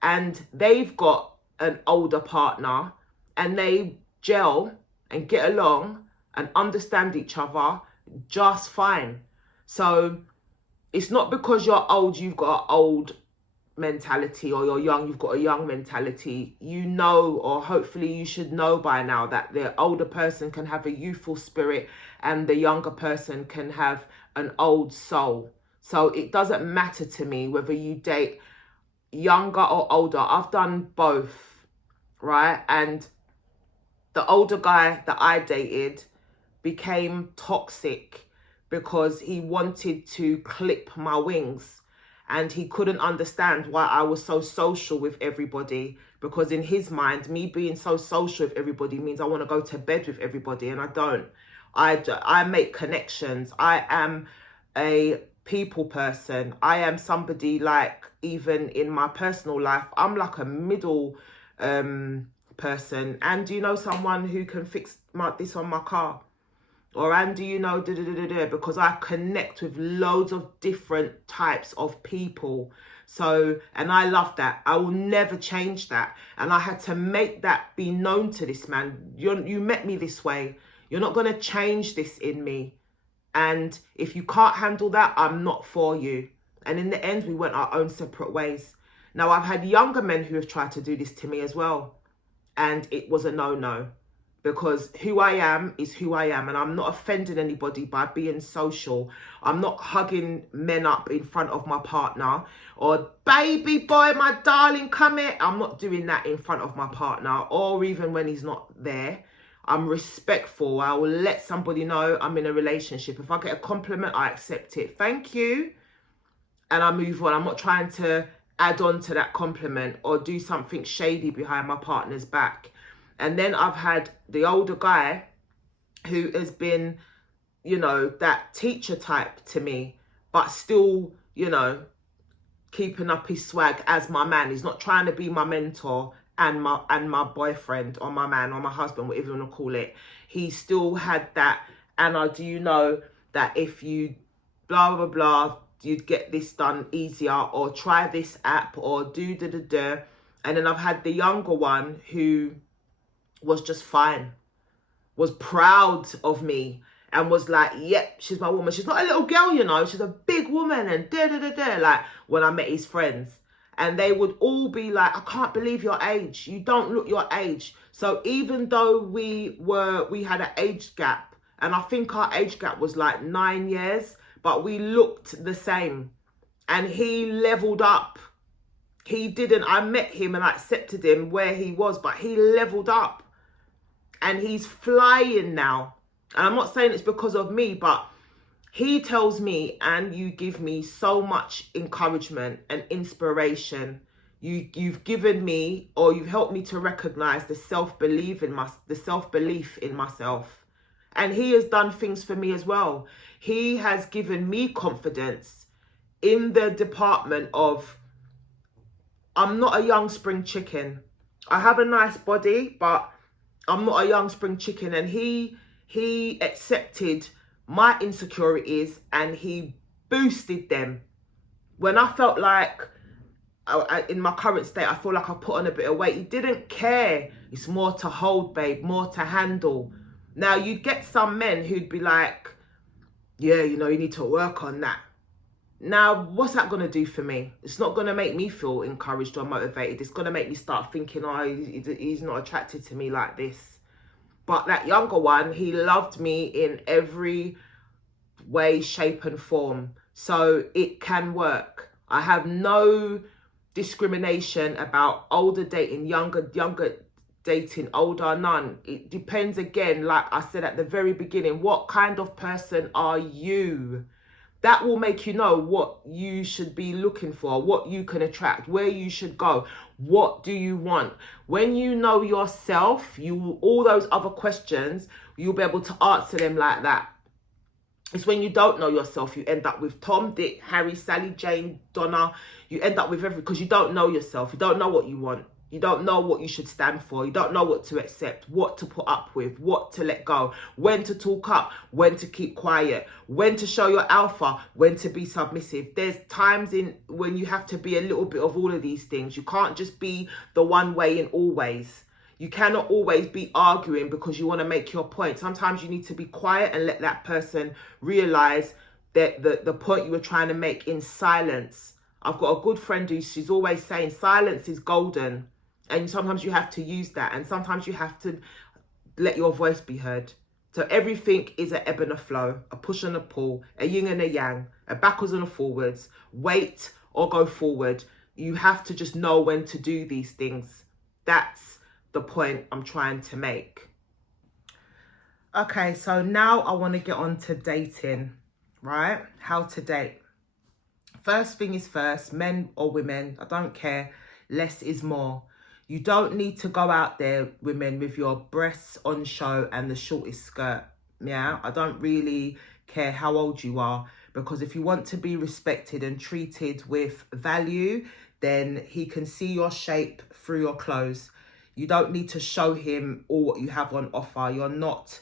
And they've got an older partner and they gel and get along and understand each other just fine. So it's not because you're old, you've got an old mentality, or you're young, you've got a young mentality. You know, or hopefully you should know by now, that the older person can have a youthful spirit and the younger person can have an old soul. So it doesn't matter to me whether you date younger or older. I've done both, right? And the older guy that I dated became toxic because he wanted to clip my wings, and he couldn't understand why I was so social with everybody, because in his mind, me being so social with everybody means I want to go to bed with everybody, and I don't. I make connections. I am a people person. I am somebody, like, even in my personal life, I'm like a middle person. And do you know someone who can fix this on my car? Or, and do you know, because I connect with loads of different types of people. So, and I love that. I will never change that. And I had to make that be known to this man. You met me this way. You're not going to change this in me. And if you can't handle that, I'm not for you. And in the end, we went our own separate ways. Now, I've had younger men who have tried to do this to me as well. And it was a no-no. Because who I am is who I am, and I'm not offending anybody by being social. I'm not hugging men up in front of my partner, or baby boy, my darling, come here. I'm not doing that in front of my partner, or even when he's not there. I'm respectful. I will let somebody know I'm in a relationship. If I get a compliment, I accept it. Thank you. And I move on. I'm not trying to add on to that compliment or do something shady behind my partner's back. And then I've had the older guy who has been, you know, that teacher type to me, but still, you know, keeping up his swag as my man. He's not trying to be my mentor and my boyfriend, or my man, or my husband, whatever you want to call it. He still had that, Anna, do you know that if you blah, blah, blah, you'd get this done easier, or try this app, or do da. And then I've had the younger one who was just fine, was proud of me, and was like, yep, she's my woman. She's not a little girl, you know, she's a big woman, and da. Like, when I met his friends, and they would all be like, I can't believe your age. You don't look your age. So even though we had an age gap, and I think our age gap was like 9 years, but we looked the same. And he leveled up. He didn't, I met him and I accepted him where he was, but he leveled up. And he's flying now. And I'm not saying it's because of me, but he tells me, and you give me so much encouragement and inspiration. You've given me, or you've helped me to recognize the self-belief in myself. And he has done things for me as well. He has given me confidence in the department of, I'm not a young spring chicken. I have a nice body, but I'm not a young spring chicken. And he accepted my insecurities and he boosted them. When I felt like, in my current state, I feel like I put on a bit of weight, he didn't care. It's more to hold, babe, more to handle. Now, you'd get some men who'd be like, yeah, you know, you need to work on that. Now, what's that going to do for me? It's not going to make me feel encouraged or motivated. It's going to make me start thinking, oh, he's not attracted to me like this. But that younger one, he loved me in every way, shape and form. So it can work. I have no discrimination about older dating, younger dating, older, none. It depends, again, like I said at the very beginning, what kind of person are you? That will make you know what you should be looking for, what you can attract, where you should go. What do you want? When you know yourself, all those other questions, you'll be able to answer them like that. It's when you don't know yourself, you end up with Tom, Dick, Harry, Sally, Jane, Donna. You end up with because you don't know yourself. You don't know what you want. You don't know what you should stand for. You don't know what to accept, what to put up with, what to let go, when to talk up, when to keep quiet, when to show your alpha, when to be submissive. There's times when you have to be a little bit of all of these things. You can't just be the one way in all ways. You cannot always be arguing because you want to make your point. Sometimes you need to be quiet and let that person realize the point you were trying to make in silence. I've got a good friend she's always saying silence is golden. And sometimes you have to use that. And sometimes you have to let your voice be heard. So everything is an ebb and a flow, a push and a pull, a yin and a yang, a backwards and a forwards, wait or go forward. You have to just know when to do these things. That's the point I'm trying to make. Okay, so now I want to get on to dating, right? How to date. First thing is first, men or women, I don't care. Less is more. You don't need to go out there, women, with your breasts on show and the shortest skirt. Yeah, I don't really care how old you are, because if you want to be respected and treated with value, then he can see your shape through your clothes. You don't need to show him all what you have on offer. You're not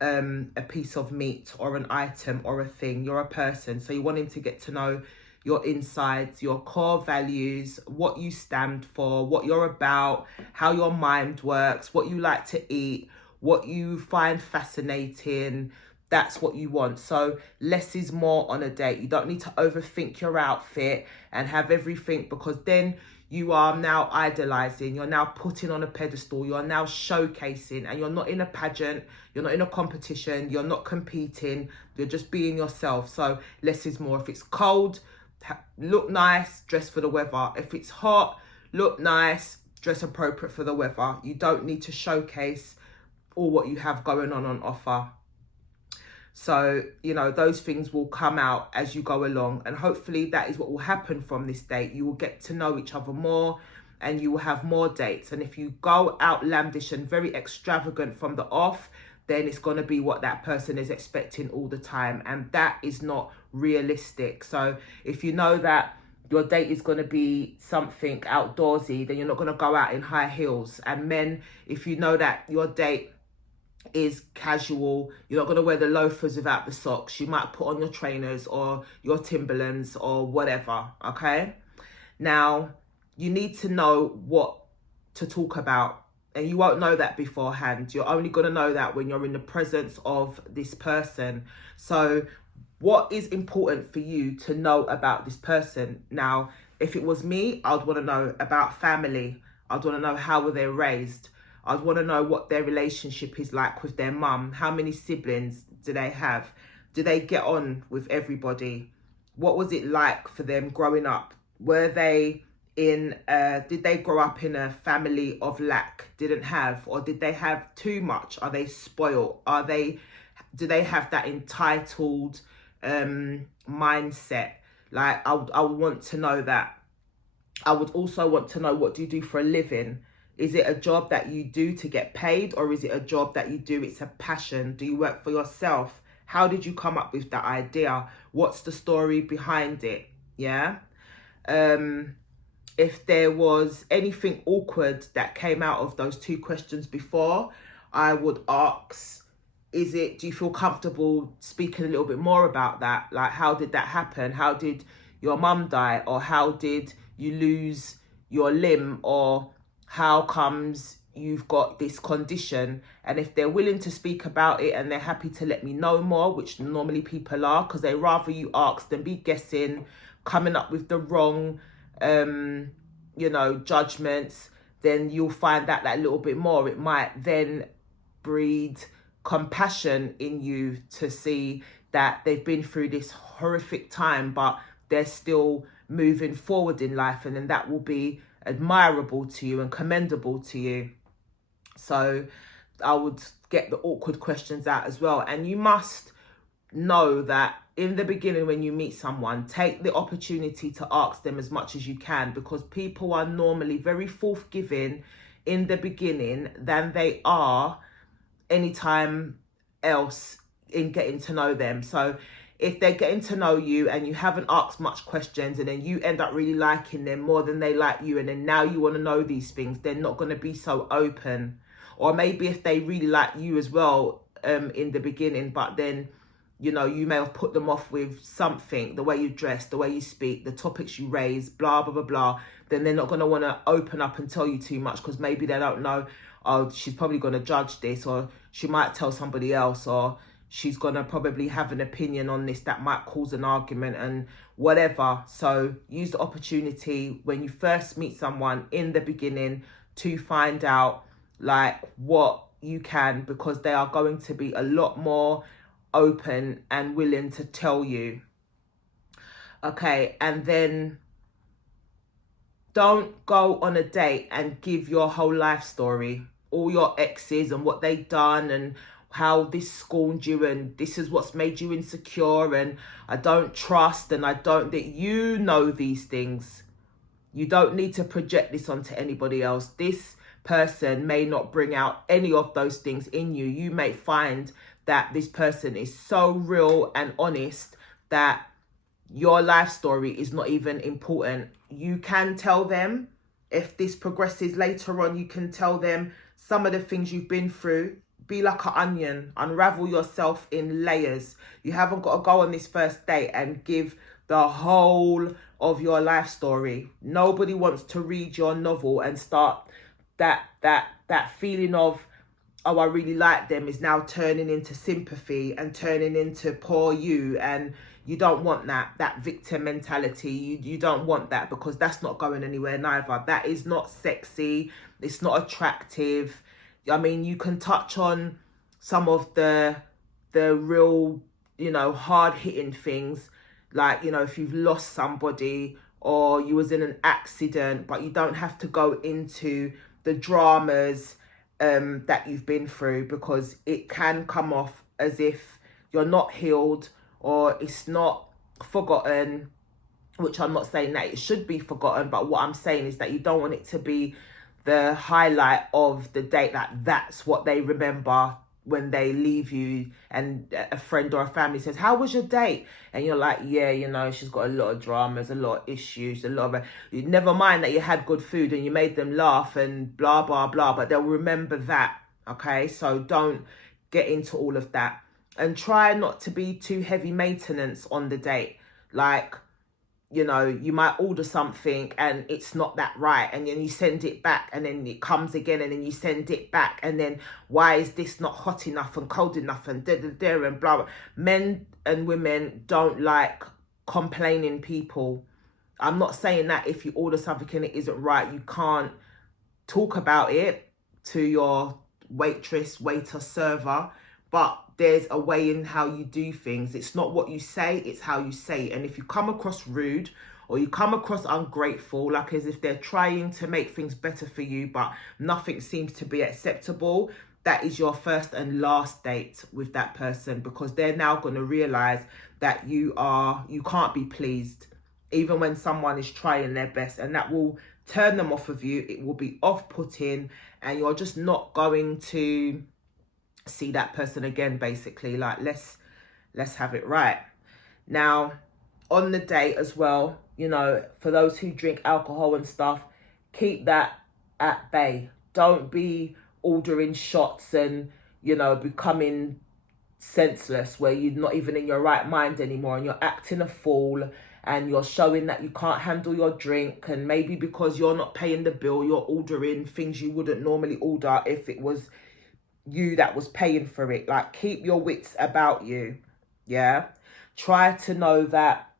a piece of meat or an item or a thing. You're a person. So you want him to get to know your insides, your core values, what you stand for, what you're about, how your mind works, what you like to eat, what you find fascinating. That's what you want. So less is more on a date. You don't need to overthink your outfit and have everything, because then you are now idolizing, you're now putting on a pedestal, you're now showcasing, and you're not in a pageant, you're not in a competition, you're not competing, you're just being yourself. So less is more. If it's cold, look nice, dress for the weather. If it's hot, look nice, dress appropriate for the weather. You don't need to showcase all what you have going on offer. So, you know, those things will come out as you go along. And hopefully that is what will happen from this date. You will get to know each other more and you will have more dates. And if you go outlandish and very extravagant from the off, then it's going to be what that person is expecting all the time. And that is not realistic. So if you know that your date is going to be something outdoorsy, then you're not going to go out in high heels. And men, if you know that your date is casual, you're not going to wear the loafers without the socks, you might put on your trainers or your Timberlands or whatever. Okay, now you need to know what to talk about, and you won't know that beforehand. You're only going to know that when you're in the presence of this person. So what is important for you to know about this person? Now, if it was me, I'd want to know about family. I'd want to know how were they raised. I'd want to know what their relationship is like with their mum. How many siblings do they have? Do they get on with everybody? What was it like for them growing up? Were they in, did they grow up in a family of lack, didn't have, or did they have too much? Are they spoiled? Do they have that entitled mindset? Like, I would want to know that. I would also want to know, what do you do for a living? Is it a job that you do to get paid, or is it a job that you do, it's a passion? Do you work for yourself? How did you come up with that idea? What's the story behind it? Yeah. If there was anything awkward that came out of those two questions before, I would ask, do you feel comfortable speaking a little bit more about that? Like, how did that happen? How did your mum die? Or how did you lose your limb? Or how comes you've got this condition? And if they're willing to speak about it and they're happy to let me know more, which normally people are, because they rather you ask than be guessing, coming up with the wrong, judgments, then you'll find that little bit more. It might then breed compassion in you to see that they've been through this horrific time, but they're still moving forward in life, and then that will be admirable to you and commendable to you. So I would get the awkward questions out as well. And you must know that in the beginning, when you meet someone, take the opportunity to ask them as much as you can, because people are normally very forthgiving in the beginning than they are anytime else in getting to know them. So if they're getting to know you and you haven't asked much questions, and then you end up really liking them more than they like you, and then now you want to know these things, they're not going to be so open. Or maybe if they really like you as well in the beginning, but then, you may have put them off with something, the way you dress, the way you speak, the topics you raise, blah, blah, blah, blah, then they're not going to want to open up and tell you too much, because maybe they don't know, oh, she's probably going to judge this, or she might tell somebody else, or she's gonna probably have an opinion on this that might cause an argument and whatever. So use the opportunity when you first meet someone in the beginning to find out like what you can, because they are going to be a lot more open and willing to tell you. Okay, and then don't go on a date and give your whole life story, all your exes and what they've done and how this scorned you and this is what's made you insecure and I don't trust and I don't, that you know these things. You don't need to project this onto anybody else. This person may not bring out any of those things in you. You may find that this person is so real and honest that your life story is not even important. You can tell them, if this progresses later on, you can tell them some of the things you've been through. Be like an onion, unravel yourself in layers. You haven't got to go on this first date and give the whole of your life story. Nobody wants to read your novel and start that feeling of, oh, I really like them, is now turning into sympathy and turning into poor you. And you don't want that victim mentality. You don't want that, because that's not going anywhere neither. That is not sexy. It's not attractive. I mean, you can touch on some of the real, hard hitting things, like, if you've lost somebody or you was in an accident, but you don't have to go into the dramas that you've been through, because it can come off as if you're not healed or it's not forgotten, which I'm not saying that it should be forgotten, but what I'm saying is that you don't want it to be the highlight of the date, that's what they remember when they leave you, and a friend or a family says, how was your date? And you're like, yeah, she's got a lot of dramas, a lot of issues, a lot of, never mind that you had good food and you made them laugh and blah, blah, blah, but they'll remember that, okay? So don't get into all of that, and try not to be too heavy maintenance on the date. Like, you might order something and it's not that right, and then you send it back, and then it comes again, and then you send it back, and then why is this not hot enough and cold enough and da and blah, blah. Men and women don't like complaining people. I'm not saying that if you order something and it isn't right, you can't talk about it to your waitress, waiter, server, but there's a way in how you do things. It's not what you say, it's how you say it. And if you come across rude or you come across ungrateful, like as if they're trying to make things better for you, but nothing seems to be acceptable, that is your first and last date with that person, because they're now going to realize that you can't be pleased even when someone is trying their best, and that will turn them off of you. It will be off-putting, and you're just not going to see that person again, basically. Like, let's have it right. Now, on the date as well, for those who drink alcohol and stuff, keep that at bay. Don't be ordering shots and becoming senseless, where you're not even in your right mind anymore and you're acting a fool and you're showing that you can't handle your drink, and maybe because you're not paying the bill, you're ordering things you wouldn't normally order if it was you that was paying for it. Like, keep your wits about you. Try to know that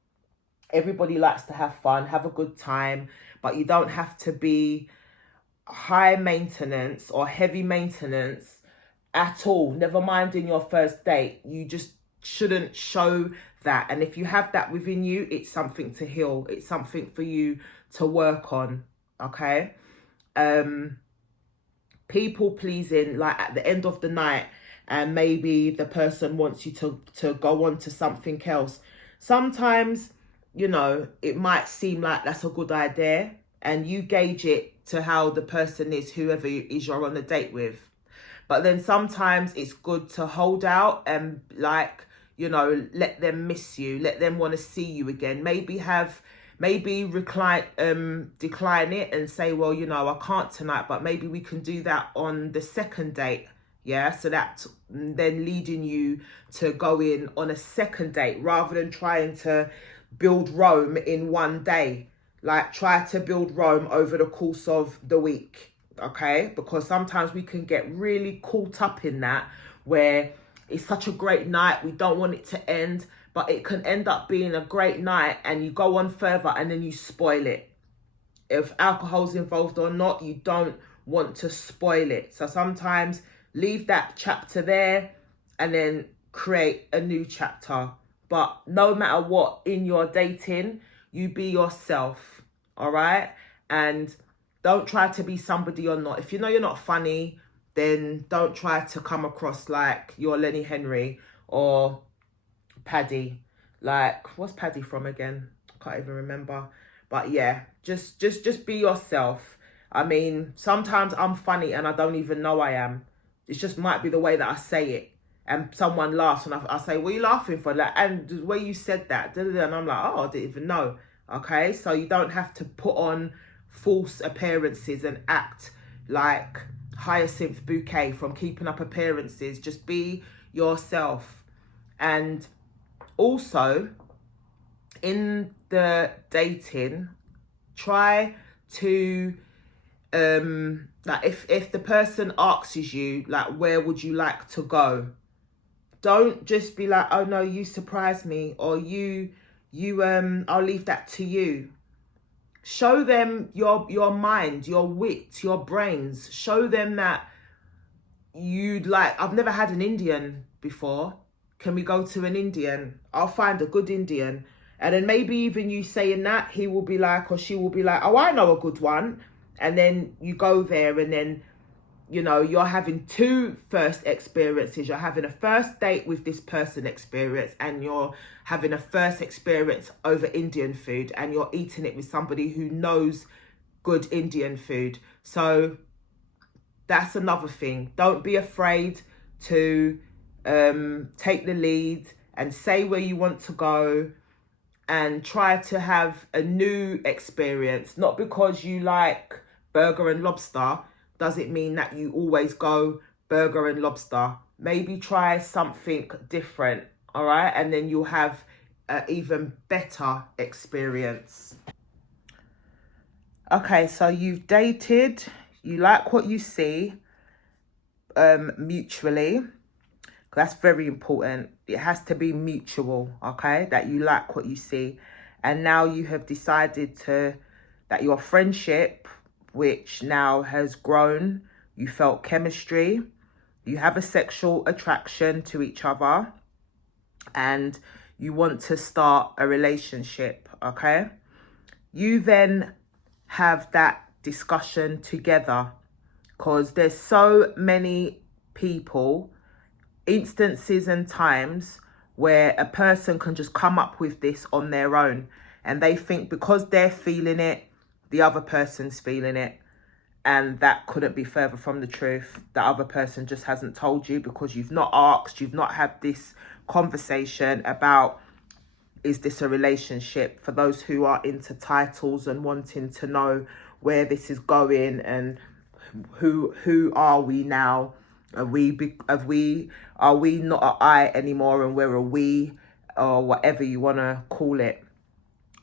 everybody likes to have fun, have a good time, but you don't have to be high maintenance or heavy maintenance at all. Never mind in your first date. You just shouldn't show that. And if you have that within you, it's something to heal. It's something for you to work on. Okay. People pleasing, like at the end of the night, and maybe the person wants you to go on to something else. Sometimes, it might seem like that's a good idea, and you gauge it to how the person is, whoever it is you're on a date with. But then sometimes it's good to hold out and let them miss you, let them want to see you again. Maybe decline it and say, well, I can't tonight, but maybe we can do that on the second date. So that's then leading you to go in on a second date, rather than trying to build Rome in one day. Like, try to build Rome over the course of the week, okay? Because sometimes we can get really caught up in that, where it's such a great night, we don't want it to end, but it can end up being a great night and you go on further and then you spoil it. If alcohol's involved or not, you don't want to spoil it. So sometimes leave that chapter there and then create a new chapter. But no matter what, in your dating, you be yourself, all right? And don't try to be somebody you're not. If you know you're not funny, then don't try to come across like you're Lenny Henry or Paddy. Like, what's Paddy from again? I can't even remember. But yeah, just be yourself. I mean, sometimes I'm funny and I don't even know I am. It just might be the way that I say it. And someone laughs and I say, what are you laughing for? Like, and the way you said that, and I'm like, oh, I didn't even know. Okay, so you don't have to put on false appearances and act like Hyacinth Bouquet from Keeping Up Appearances. Just be yourself. And also, in the dating, try to like if the person asks you like, where would you like to go, don't just be like, oh no, you surprise me, or you I'll leave that to you. Show them your mind, your wit, your brains. Show them that you'd like, I've never had an Indian before, can we go to an Indian? I'll find a good Indian. And then maybe even you saying that, he will be like, or she will be like, oh, I know a good one. And then you go there and then, you know, you're having two first experiences. You're having a first date with this person experience, and you're having a first experience over Indian food, and you're eating it with somebody who knows good Indian food. So that's another thing. Don't be afraid to take the lead and say where you want to go, and try to have a new experience. Not because you like burger and lobster does it mean that you always go burger and lobster. Maybe try something different, all right? And then you'll have an even better experience. Okay, so you've dated, you like what you see mutually. That's very important. It has to be mutual, okay? That you like what you see. And now you have decided that your friendship, which now has grown, you felt chemistry, you have a sexual attraction to each other, and you want to start a relationship, okay? You then have that discussion together, because there's so many people, instances and times where a person can just come up with this on their own, and they think because they're feeling it, the other person's feeling it, and that couldn't be further from the truth. The other person just hasn't told you because you've not asked, you've not had this conversation about, is this a relationship? For those who are into titles and wanting to know where this is going, and who are we now? Are we not an I anymore and we're a we, or whatever you want to call it?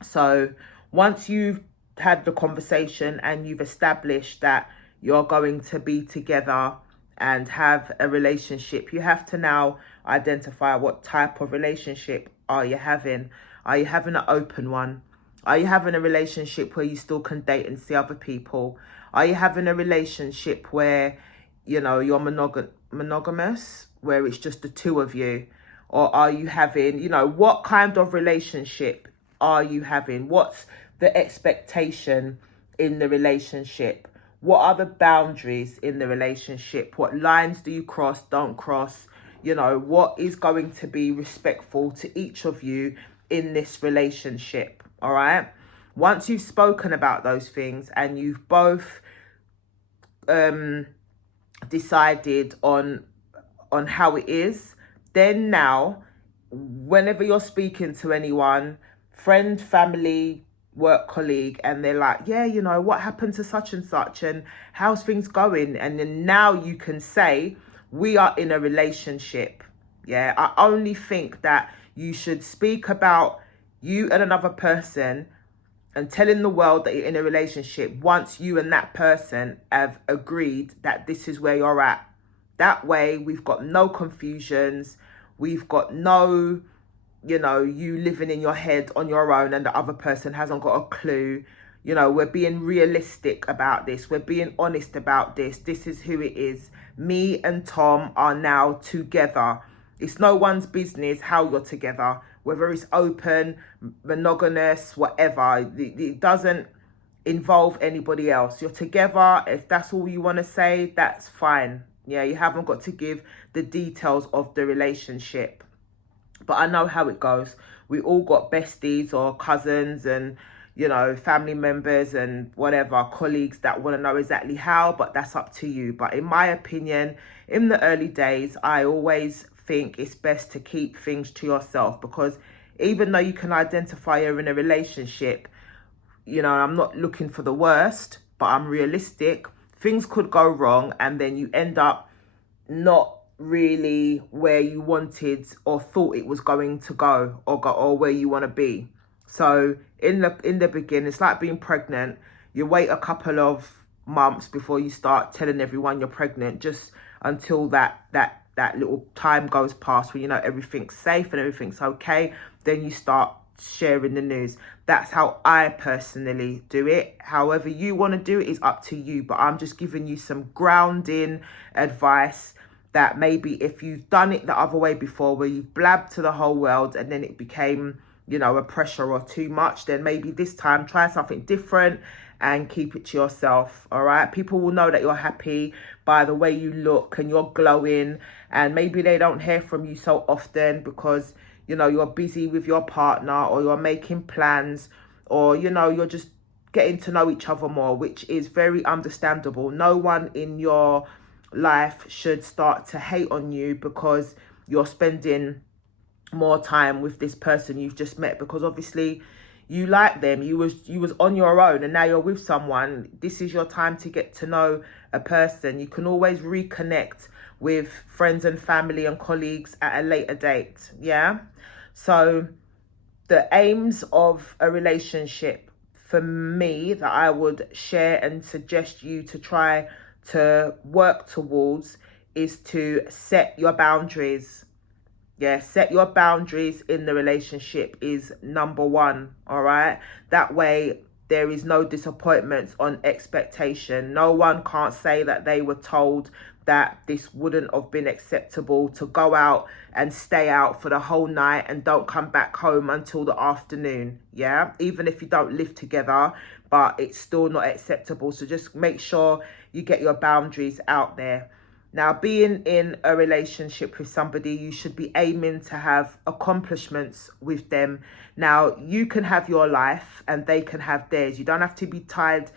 So once you've had the conversation and you've established that you're going to be together and have a relationship, you have to now identify what type of relationship are you having. Are you having an open one? Are you having a relationship where you still can date and see other people? Are you having a relationship where, you know, you're monogamous, where it's just the two of you? Or are you having, you know, what kind of relationship are you having? What's the expectation in the relationship? What are the boundaries in the relationship? What lines do you cross, don't cross? You know, what is going to be respectful to each of you in this relationship, all right? Once you've spoken about those things and you've both decided on how it is, then now, whenever you're speaking to anyone, friend, family, work colleague, and they're like, yeah, you know, what happened to such and such, and how's things going? And then now you can say, we are in a relationship. Yeah, I only think that you should speak about you and another person and telling the world that you're in a relationship once you and that person have agreed that this is where you're at. That way we've got no confusions. We've got no, you living in your head on your own and the other person hasn't got a clue. We're being realistic about this. We're being honest about this. This is who it is. Me and Tom are now together. It's no one's business how you're together, whether it's open, monogamous, whatever. It doesn't involve anybody else. You're together. If that's all you want to say, that's fine. Yeah, you haven't got to give the details of the relationship. But I know how it goes. We all got besties or cousins and, family members and whatever, colleagues that want to know exactly how, but that's up to you. But in my opinion, in the early days, I always think it's best to keep things to yourself, because even though you can identify you're in a relationship, I'm not looking for the worst, but I'm realistic. Things could go wrong and then you end up not really where you wanted or thought it was going to go, or where you want to be. So in the beginning, it's like being pregnant. You wait a couple of months before you start telling everyone you're pregnant, just until that little time goes past where everything's safe and everything's okay. Then you start sharing the news. That's how I personally do it. However you want to do it is up to you, but I'm just giving you some grounding advice that maybe if you've done it the other way before, where you've blabbed to the whole world and then it became a pressure or too much, then maybe this time try something different and keep it to yourself. All right, people will know that you're happy by the way you look and you're glowing, and maybe they don't hear from you so often because you're busy with your partner, or you're making plans, or you're just getting to know each other more, which is very understandable. No one in your life should start to hate on you because you're spending more time with this person you've just met, because obviously you like them. You was on your own and now you're with someone. This is your time to get to know a person. You can always reconnect with friends and family and colleagues at a later date. Yeah. So the aims of a relationship for me that I would share and suggest you to try to work towards is to set your boundaries. Yeah, set your boundaries in the relationship is number one. All right. That way there is no disappointments on expectation. No one can't say that they were told that this wouldn't have been acceptable, to go out and stay out for the whole night and don't come back home until the afternoon. Yeah, even if you don't live together, but it's still not acceptable. So just make sure you get your boundaries out there. Now, being in a relationship with somebody, you should be aiming to have accomplishments with them. Now, you can have your life and they can have theirs. You don't have to be tied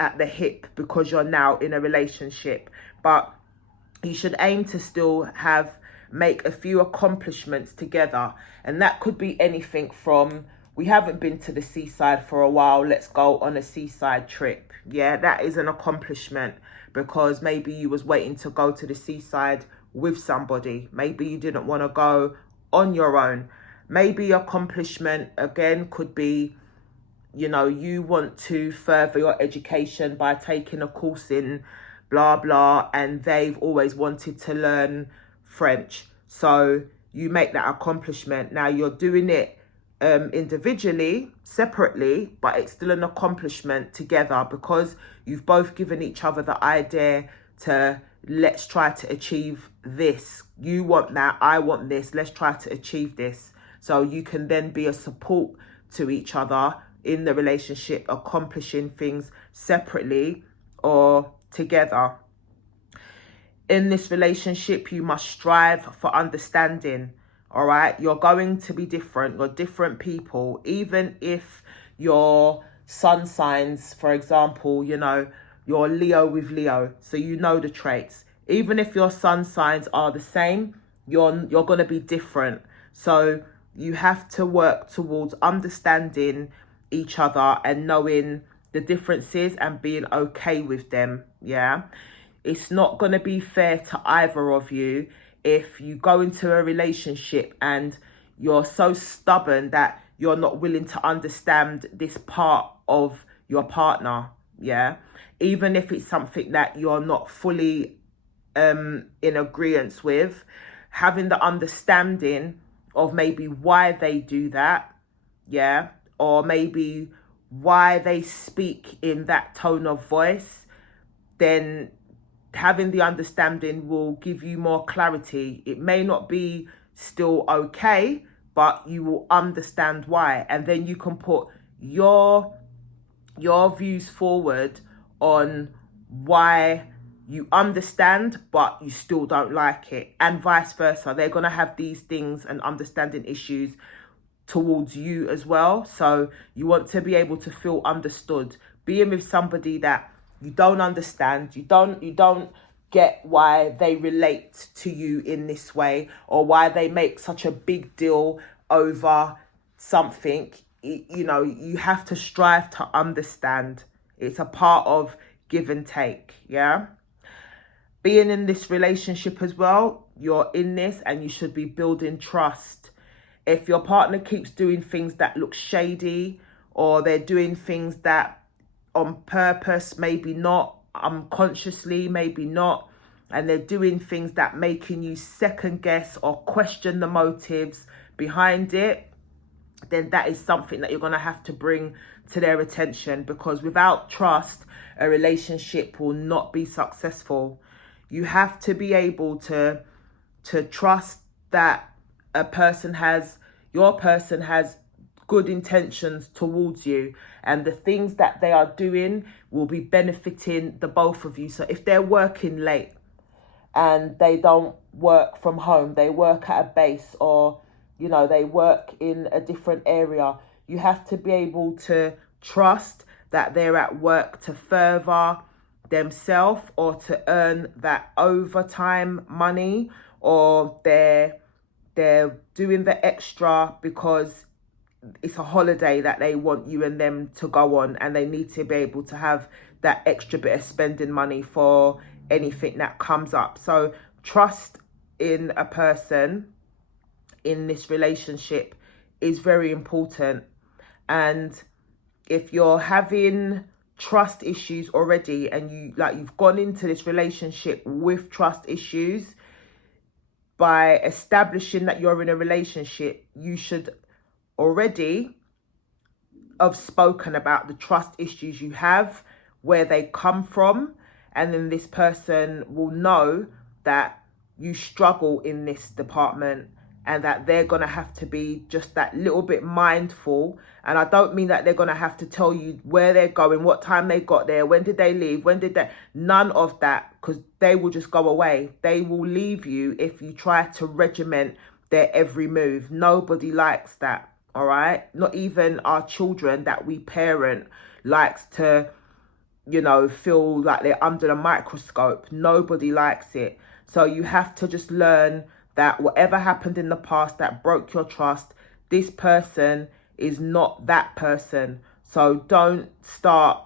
at the hip because you're now in a relationship. But you should aim to still make a few accomplishments together. And that could be anything from, we haven't been to the seaside for a while, let's go on a seaside trip. Yeah, that is an accomplishment, because maybe you was waiting to go to the seaside with somebody. Maybe you didn't want to go on your own. Maybe accomplishment, again, could be, you want to further your education by taking a course in blah, blah, and they've always wanted to learn French. So you make that accomplishment. Now you're doing it individually, separately, but it's still an accomplishment together, because you've both given each other the idea to, let's try to achieve this. You want that, I want this, let's try to achieve this. So you can then be a support to each other in the relationship, accomplishing things separately or together. In this relationship, you must strive for understanding. All right, you're going to be different. You're different people. Even if your sun signs, for example, you're Leo with Leo, so the traits. Even if your sun signs are the same, you're going to be different. So you have to work towards understanding each other and knowing the differences and being okay with them. Yeah, it's not going to be fair to either of you if you go into a relationship and you're so stubborn that you're not willing to understand this part of your partner. Yeah, even if it's something that you're not fully in agreement with, having the understanding of maybe why they do that, yeah, or maybe why they speak in that tone of voice, then having the understanding will give you more clarity. It may not be still okay, but you will understand why, and then you can put your views forward on why you understand but you still don't like it, and vice versa. They're going to have these things and understanding issues towards you as well. So you want to be able to feel understood. Being with somebody that you don't understand, you don't get why they relate to you in this way, or why they make such a big deal over something, you know, you have to strive to understand. It's a part of give and take, yeah? Being in this relationship as well, you're in this and you should be building trust. If your partner keeps doing things that look shady, or they're doing things that on purpose, maybe not, unconsciously, maybe not, and they're doing things that making you second guess or question the motives behind it, then that is something that you're going to have to bring to their attention, because without trust, a relationship will not be successful. You have to be able to trust that your person has good intentions towards you, and the things that they are doing will be benefiting the both of you. So if they're working late and they don't work from home, they work at a base, or you know, they work in a different area, you have to be able to trust that they're at work to further themselves or to earn that overtime money, or they're doing the extra because it's a holiday that they want you and them to go on, and they need to be able to have that extra bit of spending money for anything that comes up. So trust in a person in this relationship is very important. And if you're having trust issues already, and you've gone into this relationship with trust issues, by establishing that you're in a relationship, you should already have spoken about the trust issues you have, where they come from, and then this person will know that you struggle in this department, and that they're going to have to be just that little bit mindful. And I don't mean that they're going to have to tell you where they're going, what time they got there, when did they leave, none of that, because they will just go away. They will leave you if you try to regiment their every move. Nobody likes that, all right? Not even our children that we parent likes to, you know, feel like they're under the microscope. Nobody likes it. So you have to just learn that whatever happened in the past that broke your trust, this person is not that person. So don't start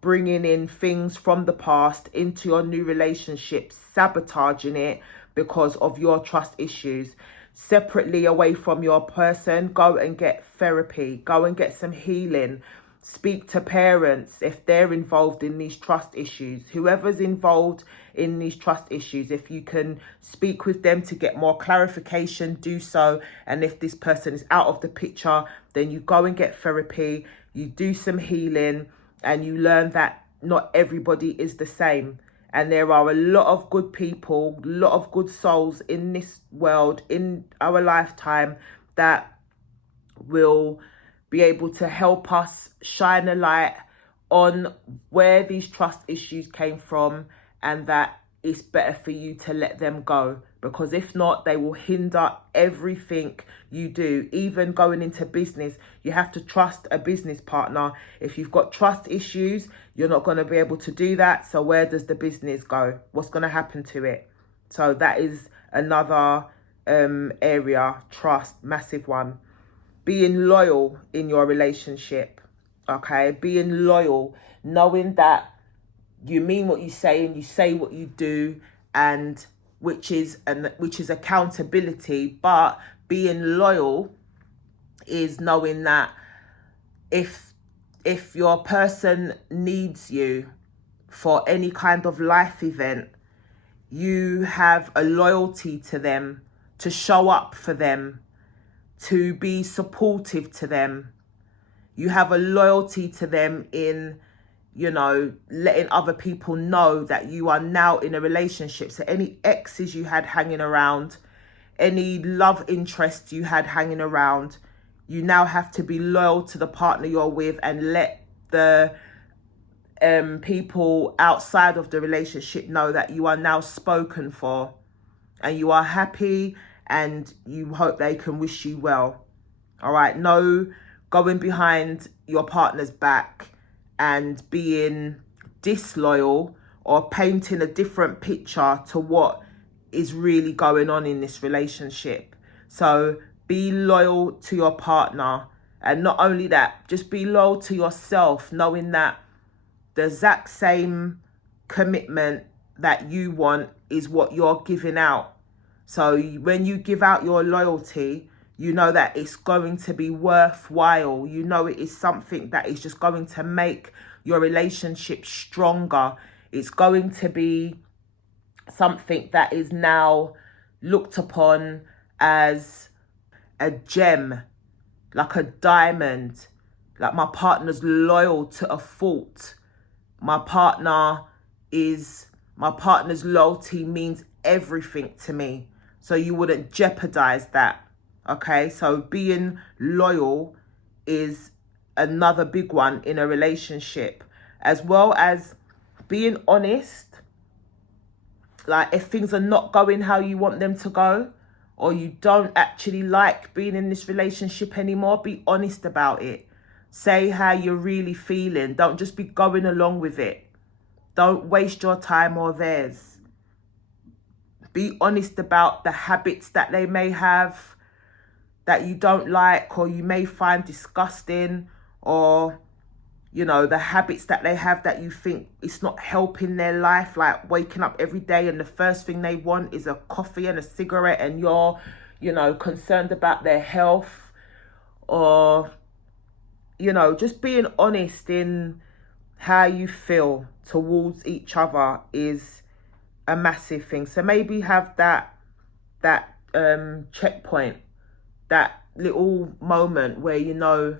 bringing in things from the past into your new relationship, sabotaging it because of your trust issues. Separately, away from your person, go and get therapy, go and get some healing. Speak to parents if they're involved in these trust issues. Whoever's involved in these trust issues, if you can speak with them to get more clarification, do so. And if this person is out of the picture, then you go and get therapy, you do some healing, and you learn that not everybody is the same. And there are a lot of good people, a lot of good souls in this world, in our lifetime, that will be able to help us shine a light on where these trust issues came from, and that it's better for you to let them go, because if not, they will hinder everything you do. Even going into business, you have to trust a business partner. If you've got trust issues, you're not going to be able to do that. So where does the business go? What's going to happen to it? So that is another area, trust, massive one. Being loyal in your relationship, okay? Being loyal, knowing that you mean what you say and you say what you do, and which is accountability. But being loyal is knowing that if your person needs you for any kind of life event, you have a loyalty to them, to show up for them, to be supportive to them. You have a loyalty to them in, you know, letting other people know that you are now in a relationship. So any exes you had hanging around, any love interests you had hanging around, you now have to be loyal to the partner you're with and let the people outside of the relationship know that you are now spoken for and you are happy and you hope they can wish you well. All right, no going behind your partner's back and being disloyal or painting a different picture to what is really going on in this relationship. So be loyal to your partner, and not only that, just be loyal to yourself, knowing that the exact same commitment that you want is what you're giving out. So when you give out your loyalty, you know that it's going to be worthwhile. You know it is something that is just going to make your relationship stronger. It's going to be something that is now looked upon as a gem, like a diamond. Like, my partner's loyal to a fault. My partner's loyalty means everything to me. So you wouldn't jeopardize that. Okay, so being loyal is another big one in a relationship, as well as being honest. Like, if things are not going how you want them to go, or you don't actually like being in this relationship anymore, be honest about it. Say how you're really feeling. Don't just be going along with it. Don't waste your time or theirs. Be honest about the habits that they may have that you don't like or you may find disgusting, or, you know, the habits that they have that you think it's not helping their life, like waking up every day and the first thing they want is a coffee and a cigarette, and you're, you know, concerned about their health. Or, you know, just being honest in how you feel towards each other is a massive thing. So maybe have that checkpoint, that little moment where, you know,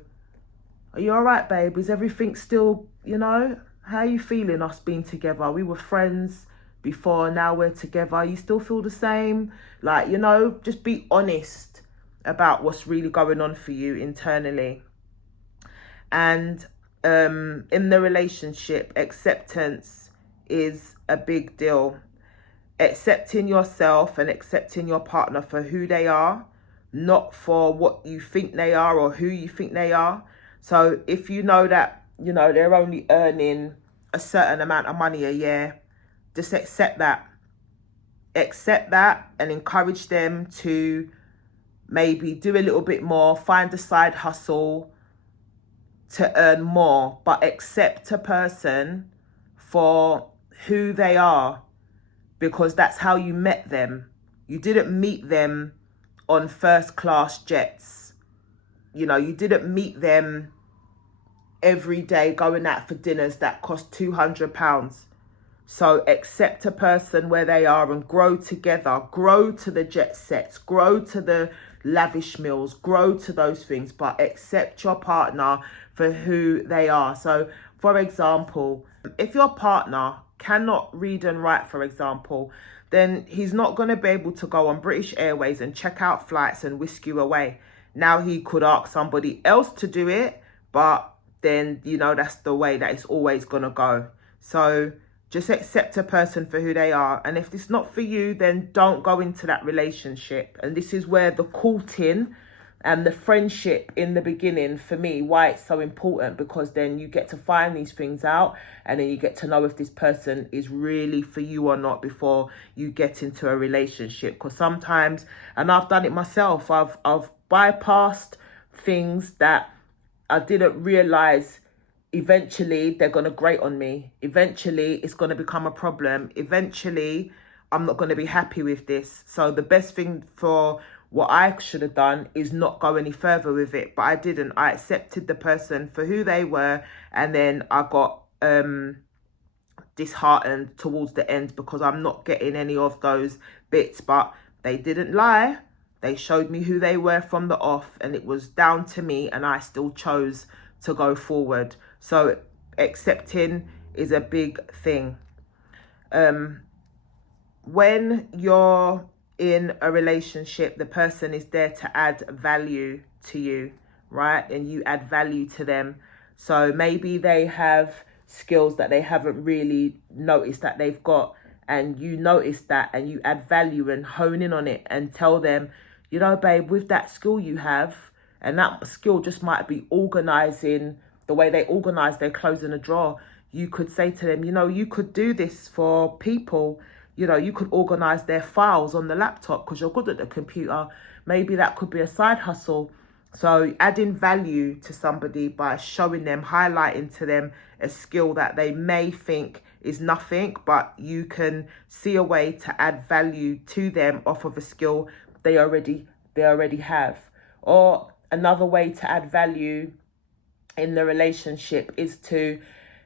are you all right, babe? Is everything still, you know, how are you feeling us being together? We were friends before, now we're together. You still feel the same? Like, you know, just be honest about what's really going on for you internally. And in the relationship, acceptance is a big deal. Accepting yourself and accepting your partner for who they are, not for what you think they are or who you think they are. So if you know that, you know, they're only earning a certain amount of money a year, just accept that. Accept that and encourage them to maybe do a little bit more, find a side hustle to earn more, but accept a person for who they are, because that's how you met them. You didn't meet them on first class jets. You know, you didn't meet them every day going out for dinners that cost £200. So accept a person where they are and grow together. Grow to the jet sets, grow to the lavish meals, grow to those things, but accept your partner for who they are. So, for example, if your partner cannot read and write, for example, then he's not going to be able to go on British Airways and check out flights and whisk you away. Now, he could ask somebody else to do it, but then, you know, that's the way that it's always going to go. So just accept a person for who they are. And if it's not for you, then don't go into that relationship. And this is where the courting and the friendship in the beginning, for me, why it's so important, because then you get to find these things out and then you get to know if this person is really for you or not before you get into a relationship. Because sometimes, and I've done it myself, I've bypassed things that I didn't realize eventually they're going to grate on me. Eventually it's going to become a problem. Eventually I'm not going to be happy with this. So the best thing for what I should have done is not go any further with it, but I didn't. I accepted the person for who they were, and then I got disheartened towards the end because I'm not getting any of those bits. But they didn't lie. They showed me who they were from the off, and it was down to me, and I still chose to go forward. So accepting is a big thing. When you're in a relationship, the person is there to add value to you, right? And you add value to them. So maybe they have skills that they haven't really noticed that they've got, and you notice that, and you add value and hone in on it and tell them, you know, babe, with that skill you have, and that skill just might be organizing the way they organize their clothes in a drawer. You could say to them, you know, you could do this for people. You know, you could organize their files on the laptop because you're good at the computer. Maybe that could be a side hustle. So adding value to somebody by showing them, highlighting to them a skill that they may think is nothing, but you can see a way to add value to them off of a skill they already have. Or another way to add value in the relationship is to,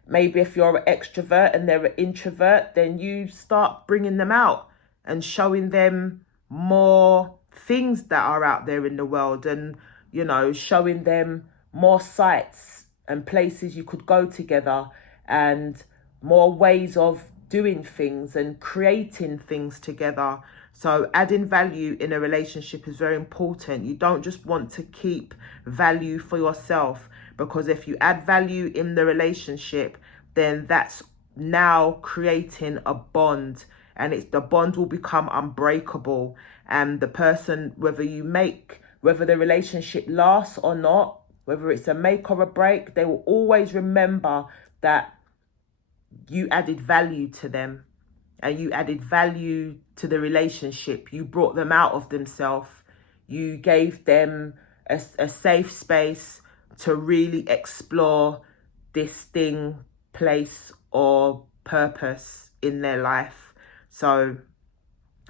maybe if you're an extrovert and they're an introvert, then you start bringing them out and showing them more things that are out there in the world, and, you know, showing them more sites and places you could go together, and more ways of doing things and creating things together. So adding value in a relationship is very important. You don't just want to keep value for yourself, because if you add value in the relationship, then that's now creating a bond, and the bond will become unbreakable. And the person, whether the relationship lasts or not, whether it's a make or a break, they will always remember that you added value to them, and you added value to the relationship. You brought them out of themselves. You gave them a safe space to really explore this thing, place, or purpose in their life. So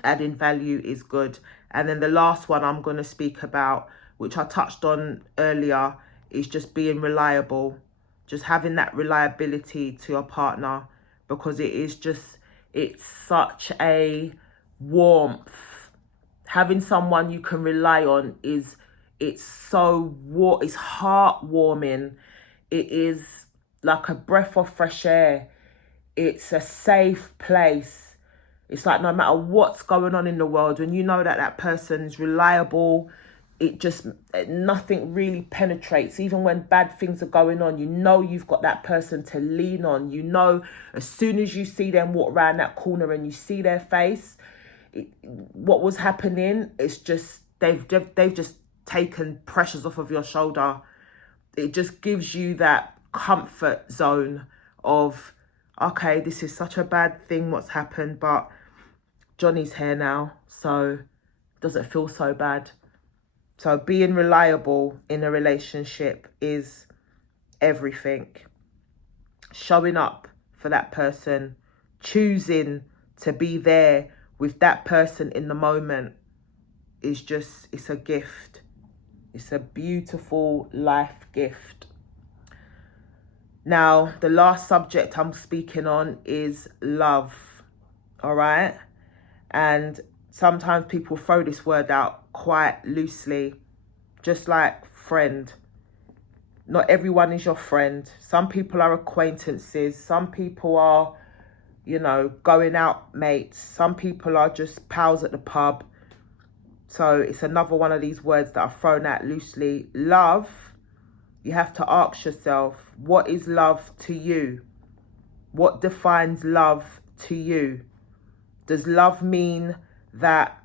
adding value is good. And then the last one I'm going to speak about, which I touched on earlier, is just being reliable. Just having that reliability to your partner, because it's such a warmth. Having someone you can rely on it's heartwarming. It is like a breath of fresh air. It's a safe place. It's like no matter what's going on in the world, when you know that that person is reliable, nothing really penetrates. Even when bad things are going on, you know you've got that person to lean on. You know, as soon as you see them walk around that corner and you see their face, what was happening, it's just they've just taken pressures off of your shoulder. It just gives you that comfort zone of, okay, this is such a bad thing what's happened, but Johnny's here now, so it doesn't feel so bad. So being reliable in a relationship is everything. Showing up for that person, choosing to be there with that person in the moment it's a gift. It's a beautiful life gift. Now, the last subject I'm speaking on is love. All right? And sometimes people throw this word out quite loosely, just like friend. Not everyone is your friend. Some people are acquaintances. Some people are, going out mates. Some people are just pals at the pub. So it's another one of these words that are thrown out loosely. Love, you have to ask yourself, what is love to you? What defines love to you? Does love mean that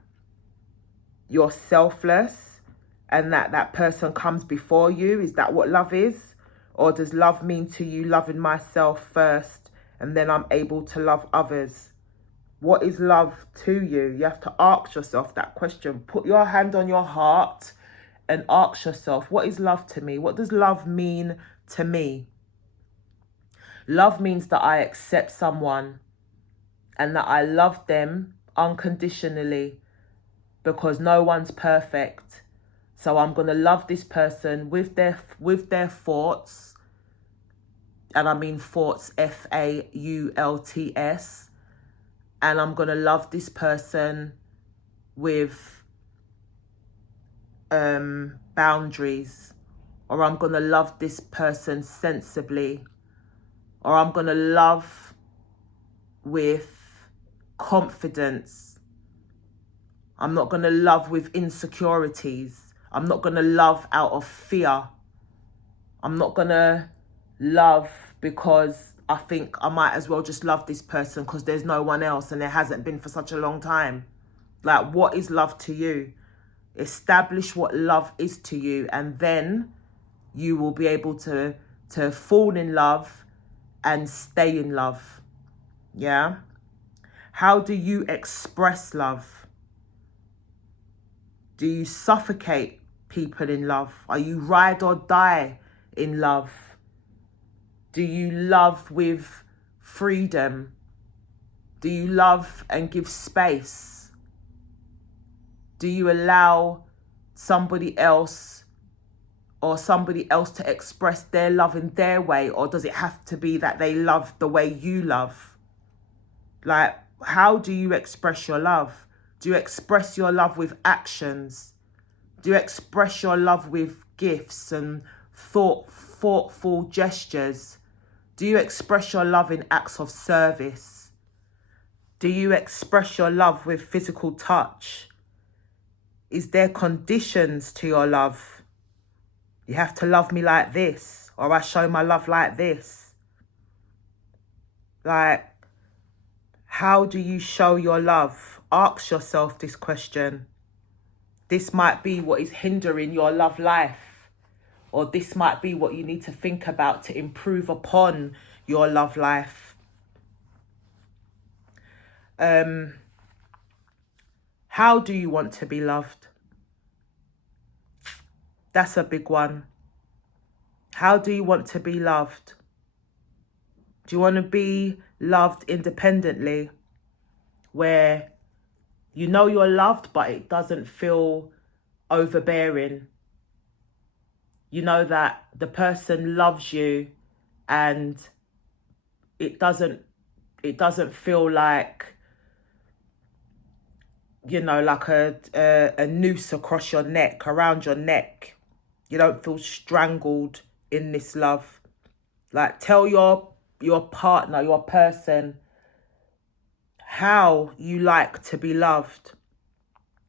you're selfless and that person comes before you? Is that what love is? Or does love mean to you loving myself first and then I'm able to love others? What is love to you? You have to ask yourself that question. Put your hand on your heart and ask yourself, what is love to me? What does love mean to me? Love means that I accept someone and that I love them unconditionally, because no one's perfect. So I'm going to love this person with their faults, And I mean faults, faults. And I'm going to love this person with boundaries. Or I'm going to love this person sensibly. Or I'm going to love with confidence. I'm not going to love with insecurities. I'm not going to love out of fear. I'm not going to love because I think I might as well just love this person because there's no one else and there hasn't been for such a long time. Like, what is love to you? Establish what love is to you, and then you will be able to fall in love and stay in love. Yeah? How do you express love? Do you suffocate people in love? Are you ride or die in love? Do you love with freedom? Do you love and give space? Do you allow somebody else to express their love in their way? Or does it have to be that they love the way you love? Like, how do you express your love? Do you express your love with actions? Do you express your love with gifts and thoughtful gestures? Do you express your love in acts of service? Do you express your love with physical touch? Is there conditions to your love? You have to love me like this, or I show my love like this. Like, how do you show your love? Ask yourself this question. This might be what is hindering your love life, or this might be what you need to think about to improve upon your love life. How do you want to be loved? That's a big one. How do you want to be loved? Do you want to be loved independently, where you know you're loved, but it doesn't feel overbearing? You know that the person loves you and it doesn't feel like, you know, like a noose across your neck, around your neck. You don't feel strangled in this love. Like, tell your partner, your person, how you like to be loved.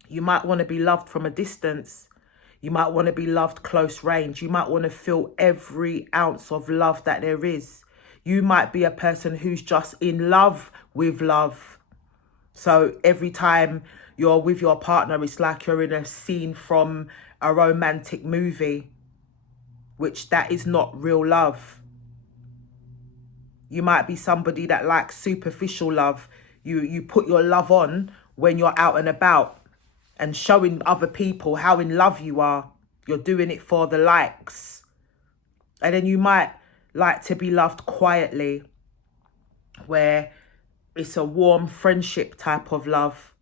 You might want to be loved from a distance. You might want to be loved close range. You might want to feel every ounce of love that there is. You might be a person who's just in love with love. So every time you're with your partner, it's like you're in a scene from a romantic movie, which that is not real love. You might be somebody that likes superficial love. You put your love on when you're out and about and showing other people how in love you are. You're doing it for the likes. And then you might like to be loved quietly, where it's a warm friendship type of love.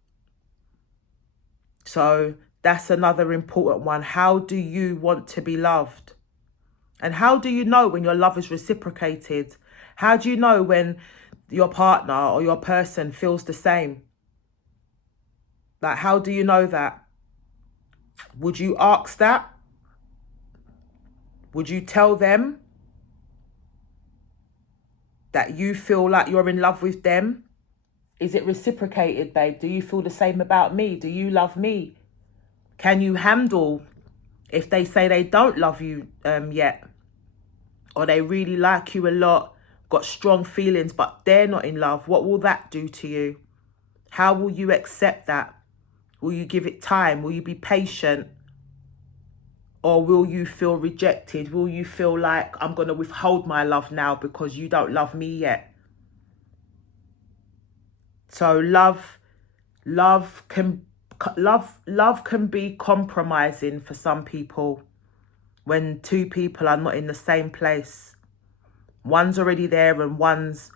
So that's another important one. How do you want to be loved? And how do you know when your love is reciprocated? How do you know when your partner or your person feels the same? Like, how do you know that? Would you ask that? Would you tell them that you feel like you're in love with them? Is it reciprocated, babe? Do you feel the same about me? Do you love me? Can you handle if they say they don't love you yet? Or they really like you a lot, got strong feelings, but they're not in love? What will that do to you? How will you accept that? Will you give it time? Will you be patient? Or will you feel rejected? Will you feel like, I'm going to withhold my love now because you don't love me yet? So love can be compromising for some people when two people are not in the same place. One's already there and one's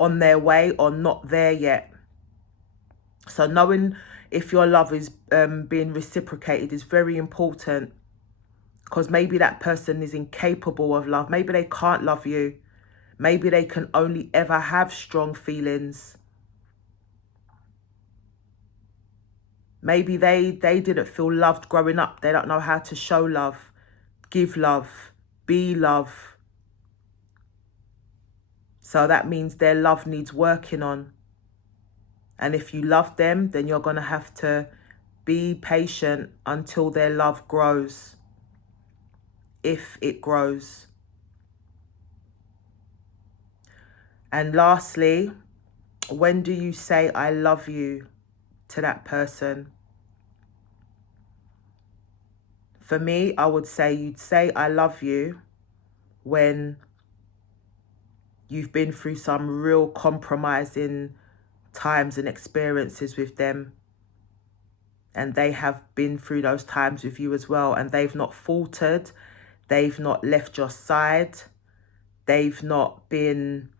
on their way or not there yet. So knowing if your love is being reciprocated is very important, because maybe that person is incapable of love. Maybe they can't love you. Maybe they can only ever have strong feelings. Maybe they didn't feel loved growing up. They don't know how to show love, give love, be love. So that means their love needs working on. And if you love them, then you're going to have to be patient until their love grows. If it grows. And lastly, when do you say I love you to that person? For me, I would say you'd say I love you when you've been through some real compromising times and experiences with them. And they have been through those times with you as well. And they've not faltered. They've not left your side. They've not been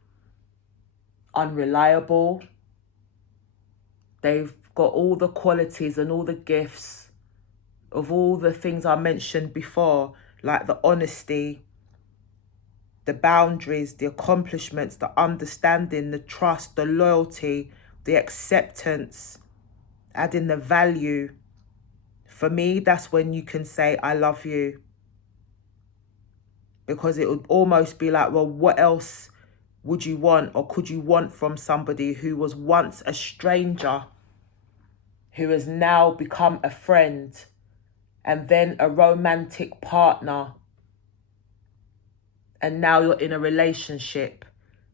unreliable. They've got all the qualities and all the gifts of all the things I mentioned before, like the honesty, the boundaries, the accomplishments, the understanding, the trust, the loyalty, the acceptance, adding the value. For me, that's when you can say, I love you. Because it would almost be like, well, what else would you want or could you want from somebody who was once a stranger, who has now become a friend and then a romantic partner? And now you're in a relationship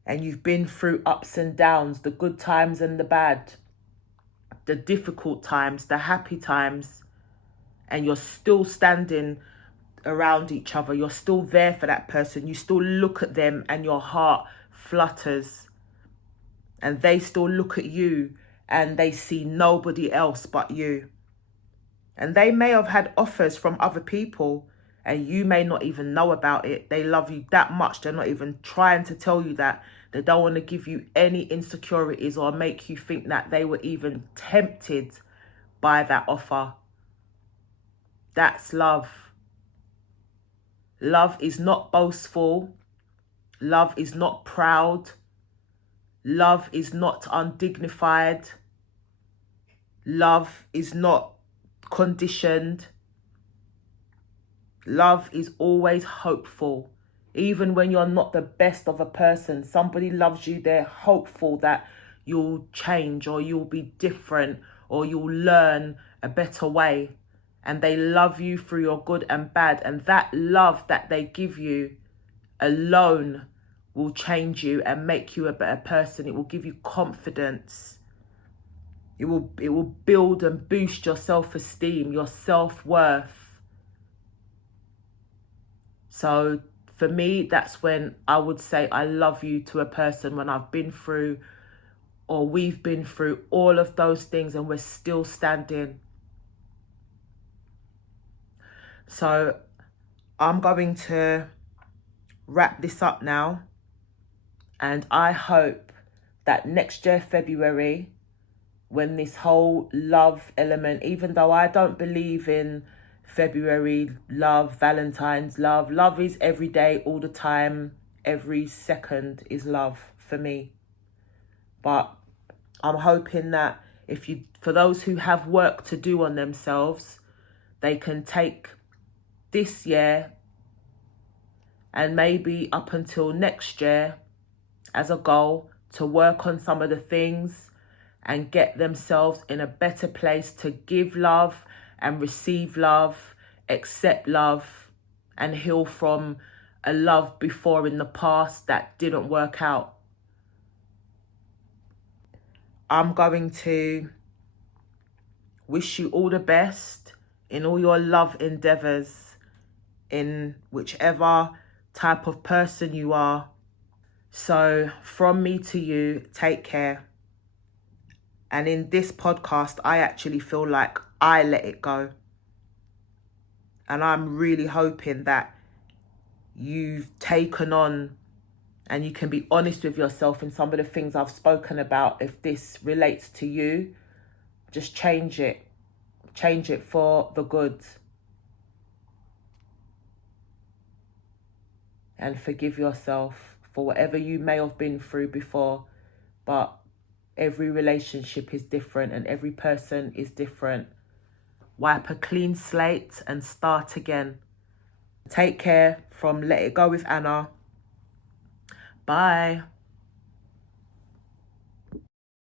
and you've been through ups and downs, the good times and the bad, the difficult times, the happy times, and you're still standing around each other. You're still there for that person. You still look at them and your heart flutters. And they still look at you and they see nobody else but you. And they may have had offers from other people and you may not even know about it. They love you that much. They're not even trying to tell you that. They don't want to give you any insecurities or make you think that they were even tempted by that offer. That's love. Love is not boastful. Love is not proud. Love is not undignified. Love is not conditioned. Love is always hopeful. Even when you're not the best of a person, somebody loves you, they're hopeful that you'll change or you'll be different or you'll learn a better way. And they love you through your good and bad. And that love that they give you alone will change you and make you a better person. It will give you confidence. It will build and boost your self-esteem, your self-worth. So for me, that's when I would say I love you to a person, when I've been through or we've been through all of those things and we're still standing. So I'm going to wrap this up now. And I hope that next year, February, when this whole love element, even though I don't believe in February love, Valentine's love, love is every day, all the time, every second is love for me. But I'm hoping that for those who have work to do on themselves, they can take this year and maybe up until next year as a goal to work on some of the things and get themselves in a better place to give love and receive love, accept love, and heal from a love before in the past that didn't work out. I'm going to wish you all the best in all your love endeavours, in whichever type of person you are. So from me to you, take care. And in this podcast, I actually feel like I let it go. And I'm really hoping that you've taken on and you can be honest with yourself in some of the things I've spoken about. If this relates to you, just change it. Change it for the good. And forgive yourself for whatever you may have been through before. But every relationship is different and every person is different. Wipe a clean slate and start again. Take care from Let It Go with Anna. Bye.